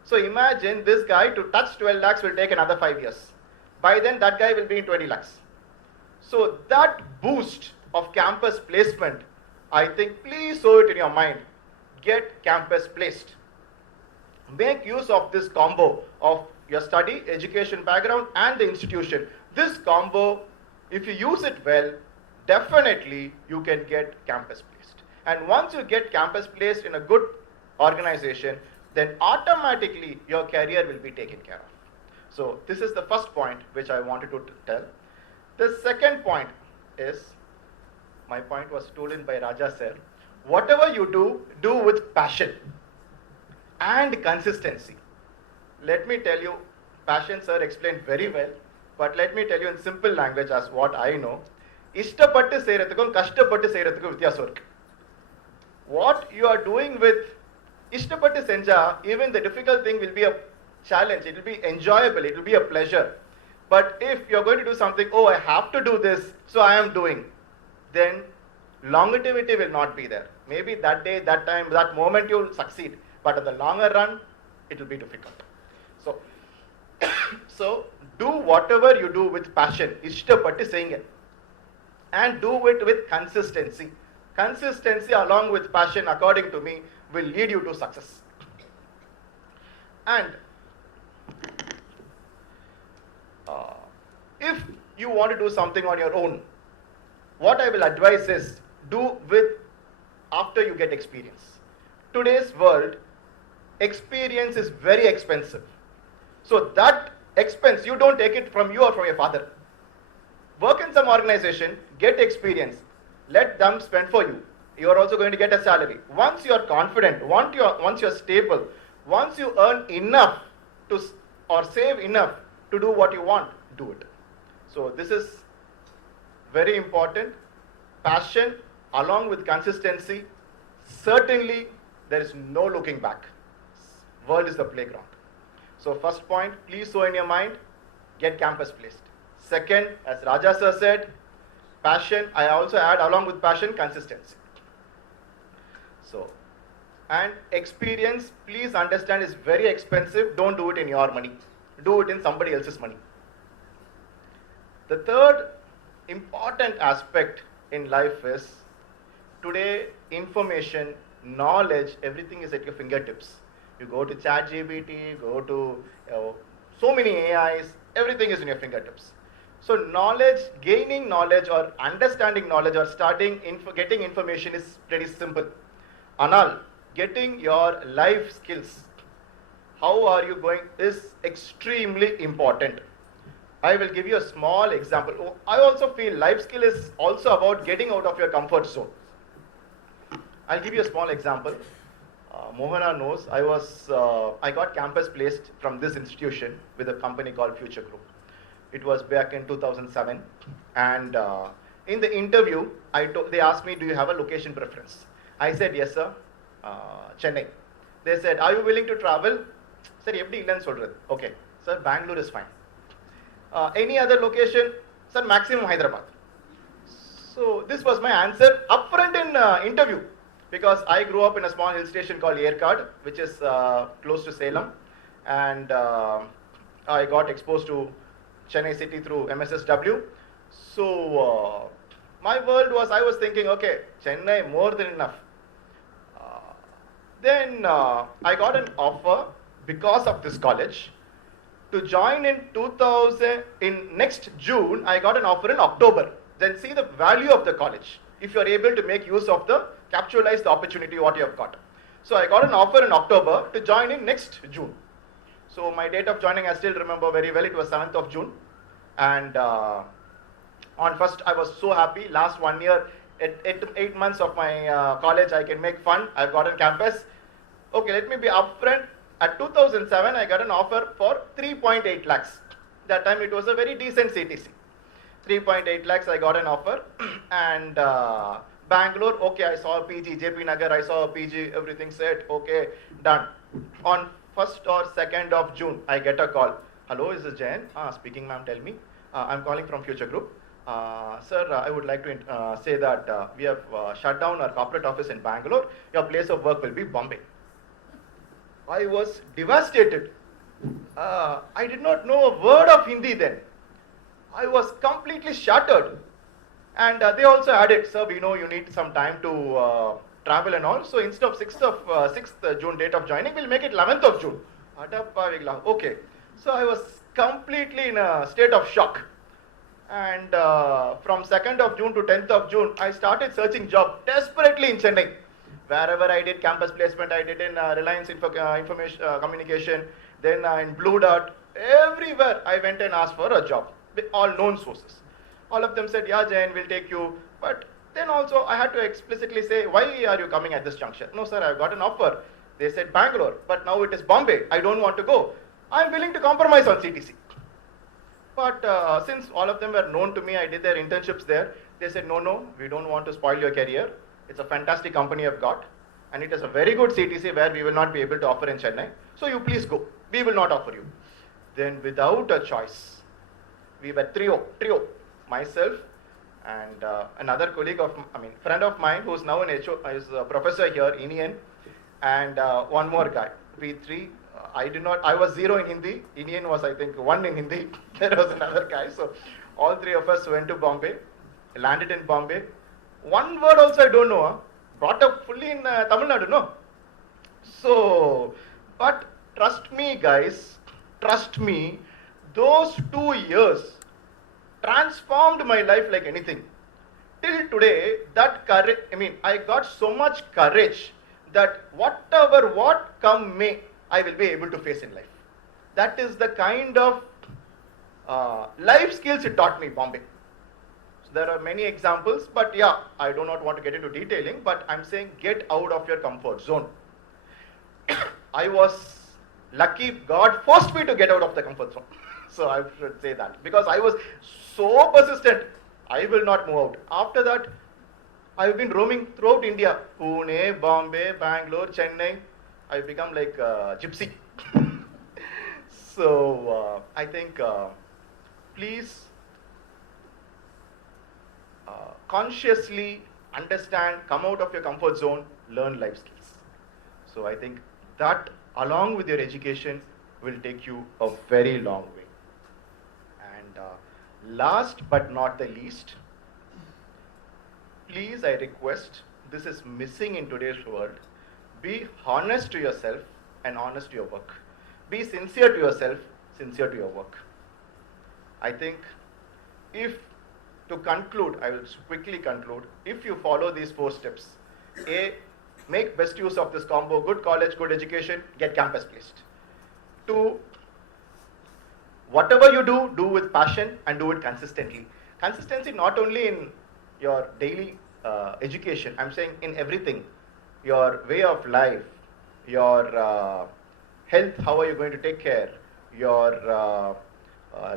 So imagine this guy to touch 12 lakhs will take another 5 years. By then that guy will be in 20 lakhs. So that boost of campus placement, I think please sow it in your mind. Get campus placed. Make use of this combo of your study, education background and the institution. This combo, if you use it well, definitely you can get campus placed. And once you get campus placed in a good organization, then automatically your career will be taken care of. So this is the first point which I wanted to tell. The second point is, my point was stolen by Raja sir. Whatever you do, do with passion. and consistency. Let me tell you, Passion sir explained very well, but let me tell you in simple language as what I know. இஷ்டப்பட்டு செய்யறதுக்கும் கஷ்டப்பட்டு செய்யறதுக்கும் வித்தியாசம் இருக்கு. What you are doing with இஷ்டப்பட்டு செஞ்சா, even the difficult thing will be a challenge, it will be enjoyable, it will be a pleasure. But if you're going to do something, oh, I have to do this, so I am doing, then longevity will not be there. Maybe that day, that time, that moment you'll succeed, but in the longer run, it will be difficult. So do whatever you do with passion, ishtappattu seinga, and do it with consistency. Consistency along with passion, according to me, will lead you to success. And if you want to do something on your own, what I will advise is do with after you get experience. Today's world, experience is very expensive. So that expense, you don't take it from you or from your father. Work in some organization, get experience, let them spend for you. You are also going to get a salary. Once you are confident, once you are stable, once you earn enough to or save enough to do what you want, do it. So this is very important. Passion along with consistency. Certainly there is no looking back. World is the playground. So first point, please sow in your mind, get campus placed. Second, as Raja sir said, passion, I also add along with passion, consistency. So, and experience, please understand, is very expensive. Don't do it in your money. Do it in somebody else's money. The third important aspect in life is, today information, knowledge, everything is at your fingertips. You go to ChatGPT, go to so many AIs, everything is in your fingertips. So knowledge, gaining knowledge or understanding knowledge or getting information is pretty simple. Anal, getting your life skills, how are you going, is extremely important. I will give you a small example. I also feel life skill is also about getting out of your comfort zone. I'll give you a small example. Mohana knows I got campus placed from this institution with a company called Future Group. It was back in 2007, and in the interview, they asked me, do you have a location preference? I said, yes sir, Chennai. They said, are you willing to travel? Sir, eppadi illan solradhu? Okay, sir, Bangalore is fine. Any other location? Sir, maximum Hyderabad. So this was my answer upfront in interview. Because I grew up in a small hill station called HROD, which is close to Salem, and I got exposed to Chennai city through MSSW. So my world was, I was thinking, okay, Chennai, more than enough. Then I got an offer because of this college to join in 2000, in next June, I got an offer in October. Then see the value of the college, if you are able to make use of capitalize the opportunity what you have got. So I got an offer in October to join in next June. So my date of joining I still remember very well, it was 7th of June. And on first I was so happy. Last 1 year, 8 months of my college I can make fun. I've got on campus. Okay, let me be upfront. At 2007 I got an offer for 3.8 lakhs. That time it was a very decent CTC. 3.8 lakhs I got an offer. And Bangalore, okay, I saw a PG, JP Nagar, I saw a PG, everything said, okay, done. On 1st or 2nd of June, I get a call. Hello, is this Jayan? Speaking, ma'am, tell me. I'm calling from Future Group. Sir, I would like to say that we have shut down our corporate office in Bangalore. Your place of work will be Bombay. I was devastated. I did not know a word of Hindi then. I was completely shattered. And they also added, sir, we know you need some time to travel and all. So instead of 6th June date of joining, we'll make it 11th of June. Okay. So I was completely in a state of shock. And from 2nd of June to 10th of June, I started searching job desperately in Chennai. Wherever I did campus placement, I did in Reliance Information Communication, then in Blue Dot, everywhere I went and asked for a job, with all known sources. All of them said, yeah, Jayan, we'll take you. But then also I had to explicitly say, why are you coming at this juncture? No, sir, I've got an offer. They said Bangalore, but now it is Bombay. I don't want to go. I'm willing to compromise on CTC. But since all of them were known to me, I did their internships there. They said, no, we don't want to spoil your career. It's a fantastic company I've got. And it is a very good CTC where we will not be able to offer in Chennai. So you please go. We will not offer you. Then without a choice, we were trio, myself and another colleague friend of mine who's now is a professor here, Indian, and one more guy. We three, I was 0 in Hindi. Indian was, I think, 1 in Hindi. There was another guy. So all 3 of us went to Bombay, landed in Bombay. One word also I don't know. Brought up fully in Tamil Nadu, no? So, but trust me, guys, trust me, those 2 years transformed my life like anything. Till today, that courage, I got so much courage that what come may, I will be able to face in life. That is the kind of life skills it taught me, Bombay. So there are many examples, but yeah, I do not want to get into detailing, but I'm saying get out of your comfort zone. I was lucky, God forced me to get out of the comfort zone. So I should say that, because I was so persistent, I will not move out. After that, I've been roaming throughout India, Pune, Bombay, Bangalore, Chennai. I've become like a gypsy. So I think please consciously understand, come out of your comfort zone, learn life skills. So I think that along with your education will take you a very long way. And last but not the least, please, I request, this is missing in today's world, be honest to yourself and honest to your work. Be sincere to yourself, sincere to your work. I think to conclude, I will quickly conclude, if you follow these 4 steps, A, make best use of this combo, good college, good education, get campus placed. 2, whatever you do with passion and do it consistently. Consistency not only in your daily education, I'm saying in everything. Your way of life, your health, how are you going to take care, your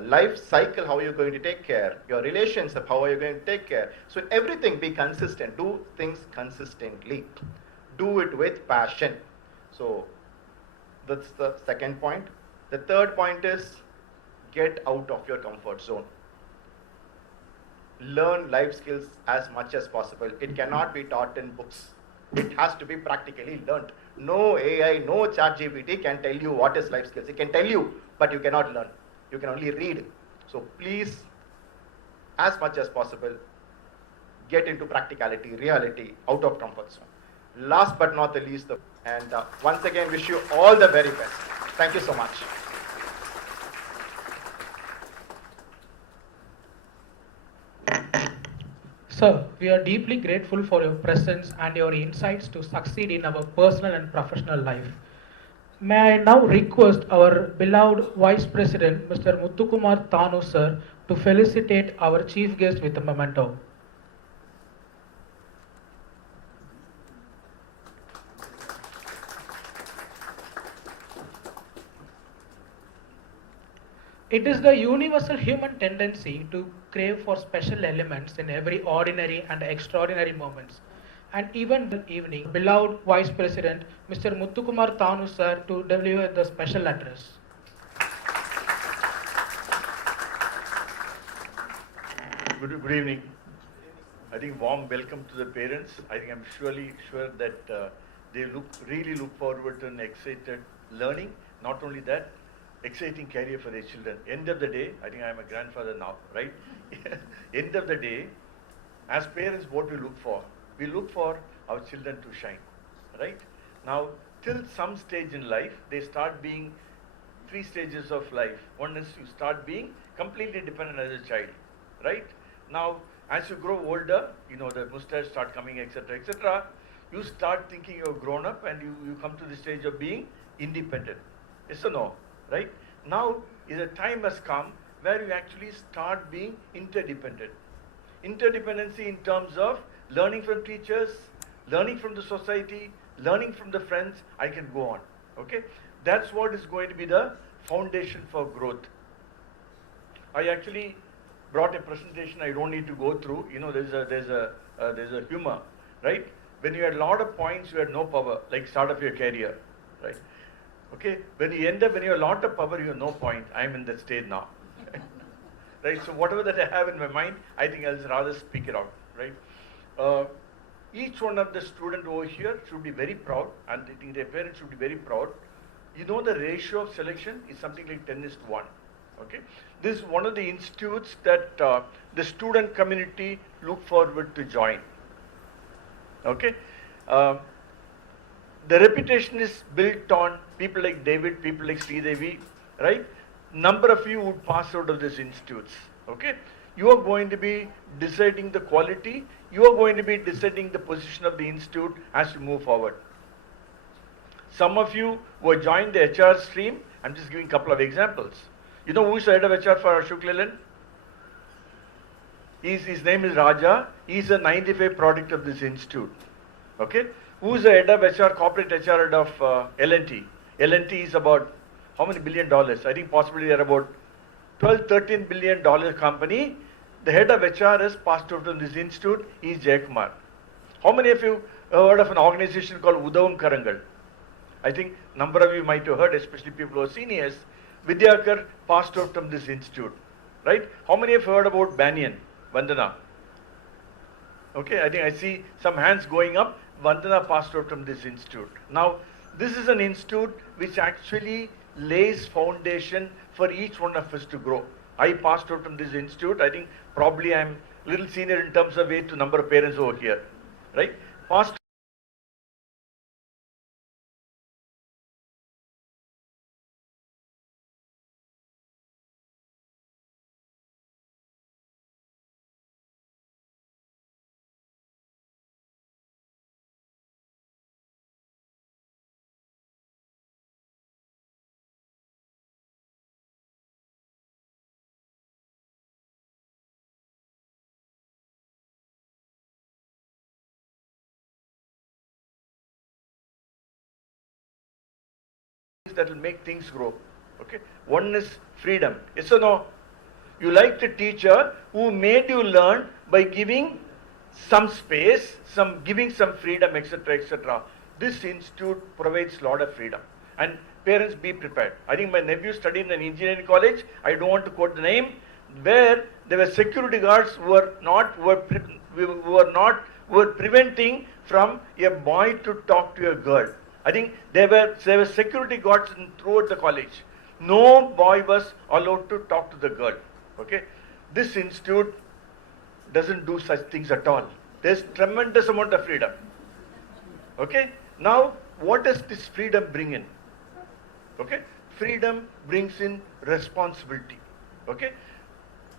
life cycle, how are you going to take care, your relationship, how are you going to take care. So in everything, be consistent, do things consistently, do it with passion. So that's the second point. The third point is get out of your comfort zone. Learn life skills as much as possible. It cannot be taught in books. It has to be practically learned. No AI, no ChatGPT can tell you what is life skills. It can tell you, but you cannot learn. You can only read. So please, as much as possible, get into practicality, reality, out of comfort zone. Last but not the least, and once again, wish you all the very best. Thank you so much. Sir, we are deeply grateful for your presence and your insights to succeed in our personal and professional life. May I now request our beloved Vice President, Mr. Muthukumar Thanu, sir, to felicitate our chief guest with a memento. It is the universal human tendency to crave for special elements in every ordinary and extraordinary moments. And even the evening, beloved Vice President, Mr. Muthukumar Thanu, sir, to deliver the special address. Good evening. I think warm welcome to the parents. I think I'm sure that they really look forward to an excited learning. Not only that, exciting career for their children. End of the day, I think I'm a grandfather now, right? End of the day, as parents, what we look for? We look for our children to shine, right? Now, till some stage in life, they start being 3 stages of life. One is you start being completely dependent as a child, right? Now, as you grow older, the mustache start coming, etc., etc. You start thinking you're grown up and you come to the stage of being independent. Yes or no? Right? Now, the time has come where you actually start being interdependent. Interdependency in terms of learning from teachers, learning from the society, learning from the friends, I can go on. Okay, that's what is going to be the foundation for growth. I actually brought a presentation I don't need to go through. You know, there's a humor, right? When you had a lot of points, you had no power, like start of your career, right? Okay, when you end up, when you have a lot of power, you have no point. I'm in that stage now, right? So whatever that I have in my mind, I think I'll rather speak it out, right? Each one of the student over here should be very proud, and I think their parents should be very proud. You know, the ratio of selection is something like 10:1. Okay, this is one of the institutes that the student community look forward to join. Okay, the reputation is built on people like David, people like Sridevi, right? Number of you would pass out of these institutes. Okay, you are going to be deciding the quality. You are going to be deciding the position of the institute as you move forward. Some of you who have joined the HR stream, I'm just giving a couple of examples. You know who is the head of HR for Ashok Leyland? His name is Raja. He's a 95 product of this institute. Okay? Who is the head of HR, corporate HR head of L&T? L&T is about how many $1 billion? I think possibly they're about $12-13 billion company. The head of HR is passed out from this institute. He is Egmore. How many of you have heard of an organization called Udavam Karangal? I think number of you might have heard, especially people who are seniors. Vidyakar passed out from this institute, right? How many have heard about Banyan, Vandana? Okay, I think I see some hands going up. Vandana passed out from this institute. Now, this is an institute which actually lays foundation for each one of us to grow. I passed out from this institute. I think probably I'm a little senior in terms of age to number of parents over here, right? Passed that will make things grow. Okay, one is freedom. Yes or no? You like the teacher who made you learn by giving some space, giving some freedom, etc., etc. This institute provides a lot of freedom, and parents be prepared. I think my nephew studied in an engineering college. I don't want to quote the name, where there were security guards who were preventing from a boy to talk to a girl. I think there were security guards throughout the college. No boy was allowed to talk to the girl. Okay, this institute doesn't do such things at all. There's tremendous amount of freedom. Okay, now what does this freedom bring in? Okay, freedom brings in responsibility. Okay,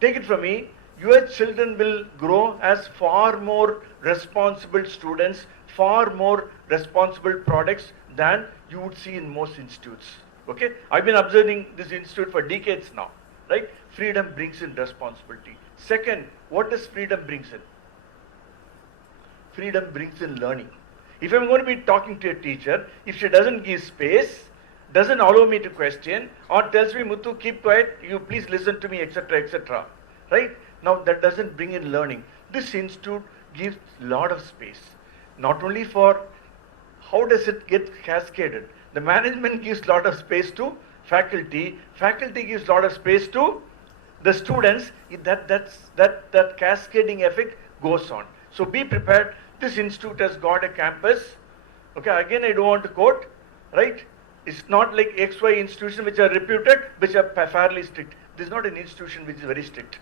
take it from me. Your children will grow as far more responsible students, far more responsible products than you would see in most institutes. Okay, I've been observing this institute for decades now, right? Freedom brings in responsibility. Second, what does freedom brings in? Freedom brings in learning. If I'm going to be talking to a teacher, if she doesn't give space, doesn't allow me to question, or tells me, Muthu, keep quiet, you please listen to me, etc., etc., right? Now that doesn't bring in learning. This institute gives a lot of space. Not only for how does it get cascaded. The management gives a lot of space to faculty. Faculty gives a lot of space to the students. That cascading effect goes on. So be prepared. This institute has got a campus. Okay, again I don't want to quote, right? It's not like XY institutions which are reputed, which are fairly strict. This is not an institution which is very strict.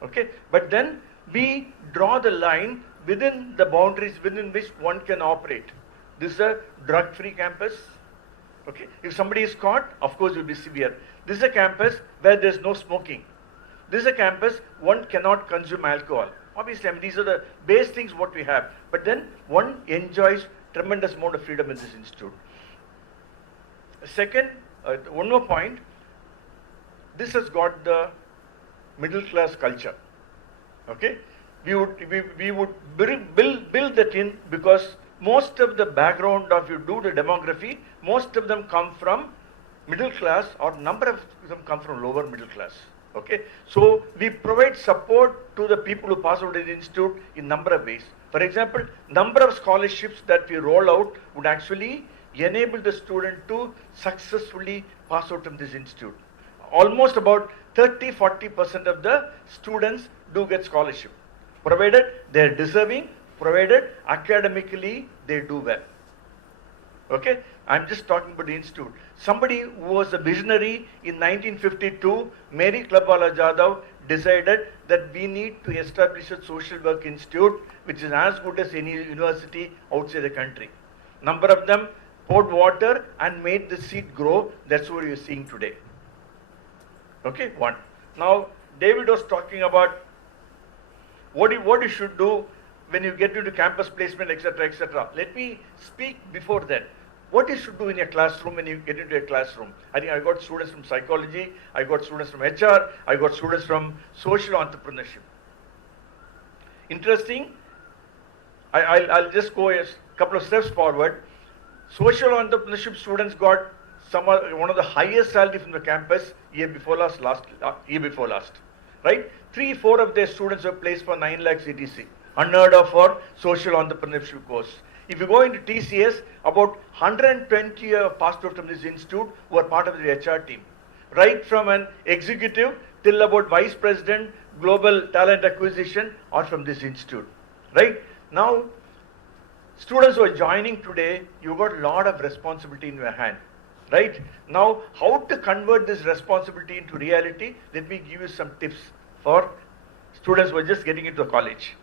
Okay, but then we draw the line within the boundaries within which one can operate. This is a drug-free campus. Okay, if somebody is caught, of course it will be severe. This is a campus where there is no smoking. This is a campus one cannot consume alcohol. Obviously, I mean, these are the base things what we have. But then one enjoys tremendous amount of freedom in this institute. Second, one more point. This has got the middle class culture. Okay, we would build that in because most of the background of you do the demography, most of them come from middle class, or number of them come from lower middle class. Okay, so we provide support to the people who pass out in the institute in number of ways. For example, number of scholarships that we roll out would actually enable the student to successfully pass out from this institute. Almost about 30-40% of the students do get scholarship, provided they are deserving, provided academically they do well. Okay, I'm just talking about the institute. Somebody who was a visionary in 1952, Mary Clubwala Jadhav, decided that we need to establish a social work institute which is as good as any university outside the country. Number of them poured water and made the seed grow. That's what you're seeing today. Okay, one. Now, David was talking about what you should do when you get into campus placement, etc., etc. Let me speak before that. What you should do in your classroom when you get into a classroom. I think I got students from psychology, I got students from HR, I got students from social entrepreneurship. Interesting. I'll just go a couple of steps forward. Social entrepreneurship students got one of the highest salary from the campus year before last, right? 3-4 of their students were placed for 9 lakhs CTC, unheard of for social entrepreneurship course. If you go into TCS, about 120 passed out from this institute who are part of the HR team, right from an executive till about vice president, global talent acquisition, are from this institute, right? Now, students who are joining today, you got a lot of responsibility in your hand, right? Now, how to convert this responsibility into reality? Let me give you some tips for students who are just getting into college.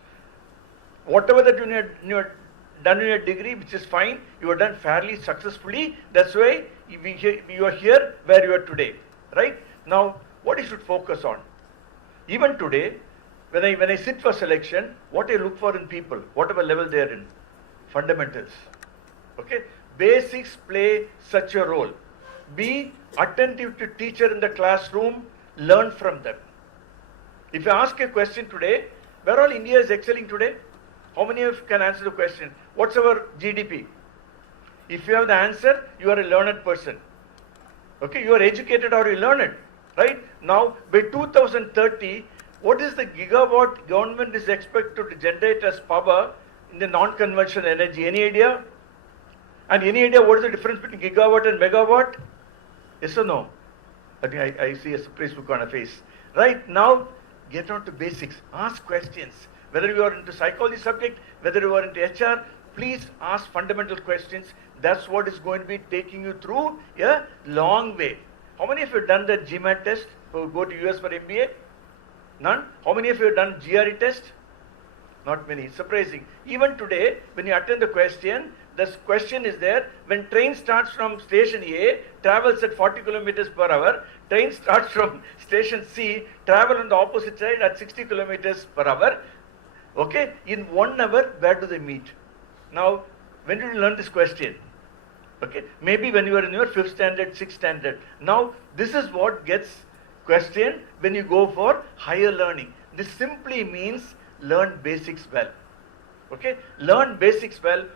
Whatever that you have done in your degree, which is fine, you have done fairly successfully. That's why you are here where you are today, right? Now, what you should focus on? Even today, when I sit for selection, what I look for in people, whatever level they are in, fundamentals. Okay, basics play such a role. Be attentive to teacher in the classroom. Learn from them. If I ask a question today, where all India is excelling today? How many of you can answer the question? What's our GDP? If you have the answer, you are a learned person. Okay, you are educated or you learn it, right? Now, by 2030, what is the gigawatt government is expected to generate as power in the non-conventional energy? Any idea? And any idea what is the difference between gigawatt and megawatt? Yes or no? I think I see a surprise look on a face. Right now, get on to basics. Ask questions. Whether you are into psychology subject, whether you are into HR, please ask fundamental questions. That's what is going to be taking you through a long way. How many of you have done the GMAT test who go to US for MBA? None? How many of you have done GRE test? Not many. Surprising. Even today, when you attend the question is there, when train starts from station A, travels at 40 kilometers per hour, train starts from station C, travel on the opposite side at 60 kilometers per hour. Okay, in 1 hour, where do they meet? Now, when did you learn this question? Okay, maybe when you were in your 5th standard, 6th standard. Now, this is what gets questioned when you go for higher learning. This simply means learn basics well. Okay, learn basics well.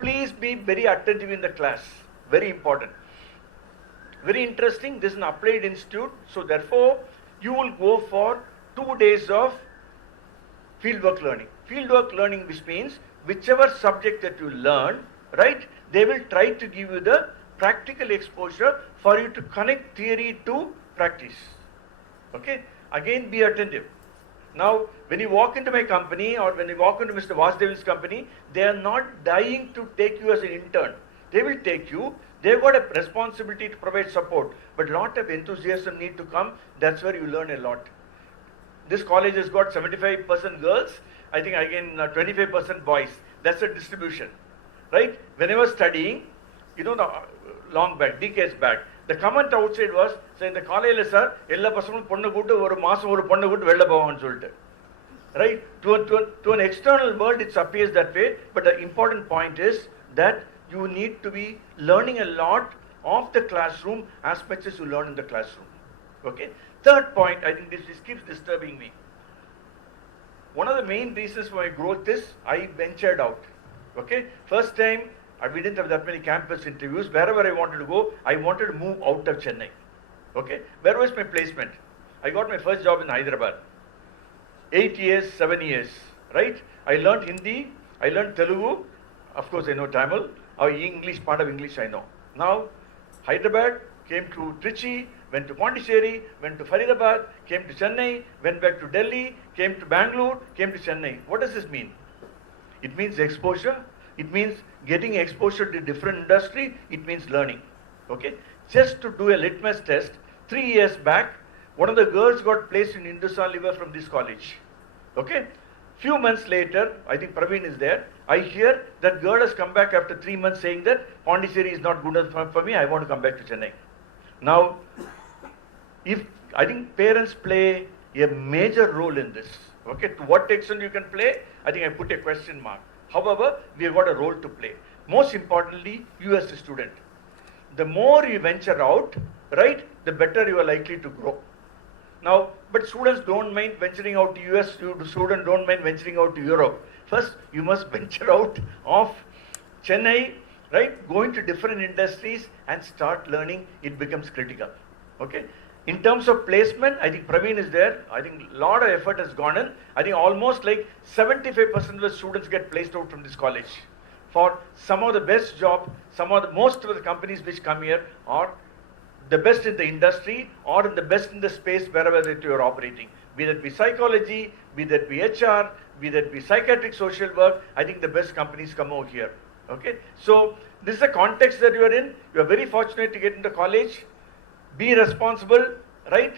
Please be very attentive in the class. Very important. Very interesting. This is an applied institute. So therefore, you will go for 2 days of fieldwork learning. Fieldwork learning, which means whichever subject that you learn, right, they will try to give you the practical exposure for you to connect theory to practice. Okay? Again, be attentive. Now, when you walk into my company or when you walk into Mr. Vasudevan's company, they are not dying to take you as an intern. They will take you. They've got a responsibility to provide support. But a lot of enthusiasm need to come. That's where you learn a lot. This college has got 75% girls. I think again 25% boys. That's the distribution. Right? When I was studying, long back, decades back, the comment outside was, saying the college, sir, ella pasangalum ponnu kootu oru maasam oru ponnu kootu vella povanu solittu. Right? To an external world, it appears that way. But the important point is that you need to be learning a lot of the classroom as much as you learn in the classroom. Okay? Third point, I think this keeps disturbing me. One of the main reasons for my growth is I ventured out. Okay, first time we didn't have that many campus interviews. Wherever I wanted to go, I wanted to move out of Chennai. Okay, where was my placement? I got my first job in Hyderabad. 8 years, 7 years, right? I learned Hindi, I learned Telugu, of course I know Tamil, or English, part of English I know. Now, Hyderabad, came to Trichy, went to Pondicherry, went to Faridabad, came to Chennai, went back to Delhi, came to Bangalore, came to Chennai. What does this mean? It means exposure, it means getting exposure to different industry, it means learning. Okay? Just to do a litmus test, 3 years back, one of the girls got placed in Hindustan Liver from this college. Okay? Few months later, I think Praveen is there, I hear that girl has come back after 3 months saying that Pondicherry is not good enough for me, I want to come back to Chennai. Now, if I think parents play a major role in this. Okay, to what extent you can play, I think I put a question mark. However, we have got a role to play. Most importantly, you as a student. The more you venture out, right, the better you are likely to grow. Now, but students don't mind venturing out to US, students don't mind venturing out to Europe. First, you must venture out of Chennai, right, going to different industries and start learning, it becomes critical. Okay? In terms of placement, I think Praveen is there. I think a lot of effort has gone in. I think almost like 75% of the students get placed out from this college. For some of the best job, most of the companies which come here are the best in the industry or the best in the space wherever that you are operating. Be that be psychology, be that be HR, be that be psychiatric social work, I think the best companies come over here. Okay? So this is the context that you are in. You are very fortunate to get into college. Be responsible, right?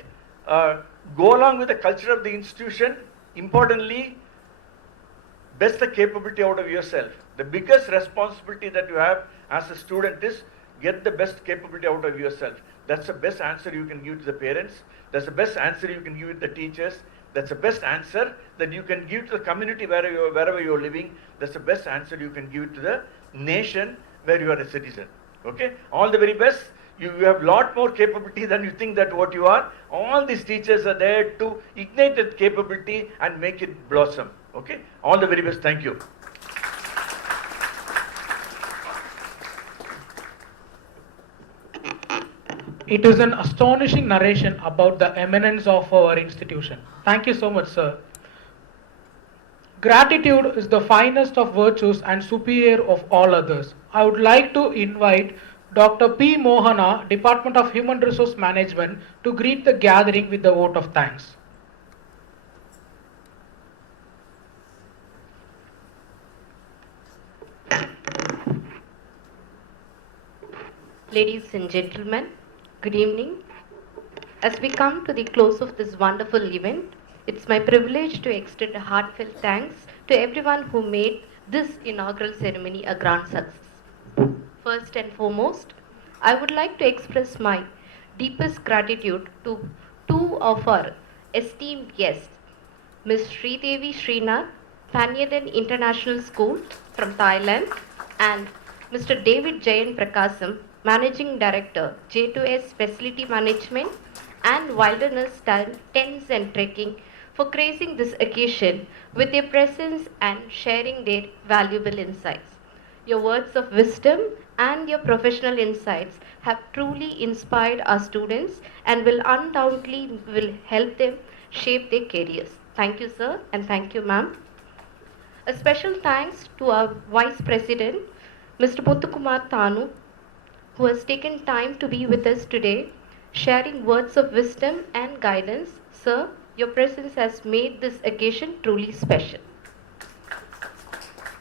Go along with the culture of the institution. Importantly, best the capability out of yourself. The biggest responsibility that you have as a student is get the best capability out of yourself. That's the best answer you can give to the parents. That's the best answer you can give to the teachers. That's the best answer that you can give to the community wherever you're living. That's the best answer you can give to the nation where you are a citizen. Okay? All the very best. You have a lot more capability than you think that what you are. All these teachers are there to ignite that capability and make it blossom. Okay? All the very best. Thank you. It is an astonishing narration about the eminence of our institution. Thank you so much, sir. Gratitude is the finest of virtues and superior of all others. I would like to invite Dr. P. Mohana, Department of Human Resource Management, to greet the gathering with the vote of thanks. Ladies and gentlemen, good evening. As we come to the close of this wonderful event, it's my privilege to extend a heartfelt thanks to everyone who made this inaugural ceremony a grand success. First and foremost, I would like to express my deepest gratitude to two of our esteemed guests, Ms. Sridevi Srinath, Panyadan International School from Thailand, and Mr. David Jayan Prakasam, Managing Director, J2S Facility Management and Wilderness Tents and Trekking, for gracing this occasion with their presence and sharing their valuable insights. Your words of wisdom and your professional insights have truly inspired our students and will undoubtedly help them shape their careers. Thank you, sir, and thank you, ma'am. A special thanks to our Vice President, Mr. Muthukumar Thanu, who has taken time to be with us today, sharing words of wisdom and guidance. Sir, your presence has made this occasion truly special.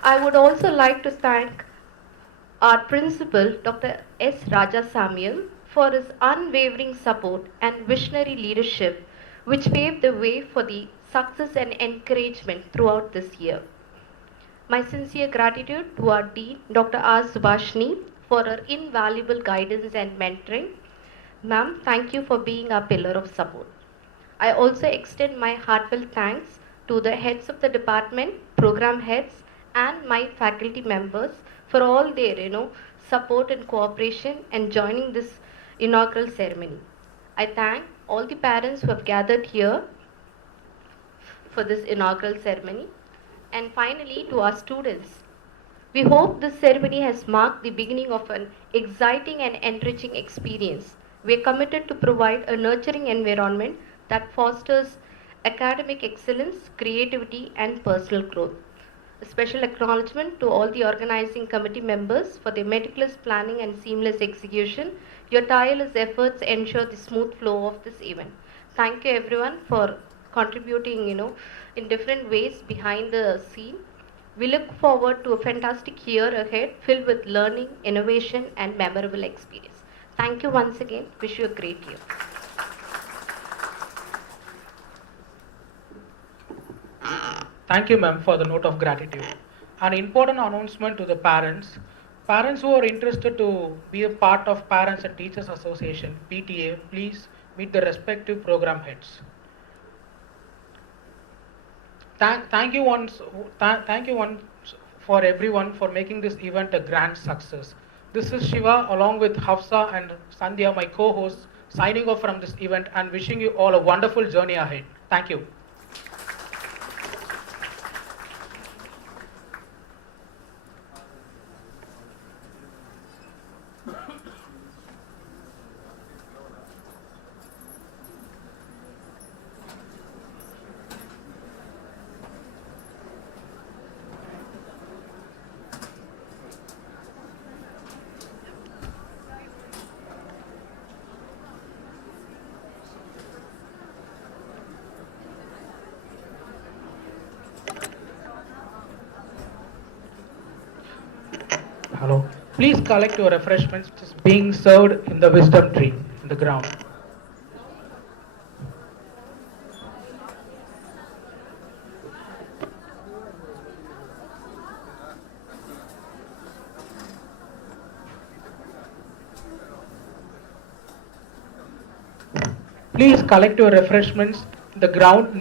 I would also like to thank our principal, Dr. S. Raja Samuel, for his unwavering support and visionary leadership, which paved the way for the success and encouragement throughout this year. My sincere gratitude to our Dean, Dr. R. Subhashini, for her invaluable guidance and mentoring. Ma'am, thank you for being our pillar of support. I also extend my heartfelt thanks to the heads of the department, program heads, and my faculty members for all their support and cooperation and joining this inaugural ceremony. I thank all the parents who have gathered here for this inaugural ceremony. And finally, to our students, We hope this ceremony has marked the beginning of an exciting and enriching experience. We are committed to provide a nurturing environment that fosters academic excellence, creativity, and personal growth. A special acknowledgement to all the organizing committee members for their meticulous planning and seamless execution. Your tireless efforts ensure the smooth flow of this event. Thank you everyone for contributing, in different ways behind the scene. We look forward to a fantastic year ahead filled with learning, innovation, and memorable experience. Thank you once again. Wish you a great year. Thank you, ma'am, for the note of gratitude. An important announcement to the parents. Parents who are interested to be a part of Parents and Teachers Association, PTA, please meet the respective program heads. Thank you once for everyone for making this event a grand success. This is Shiva along with Hafsa and Sandhya, my co-hosts, signing off from this event and wishing you all a wonderful journey ahead. Thank you. Hello. Please collect your refreshments. It is being served in the wisdom tree in the ground. Please collect your refreshments in the ground near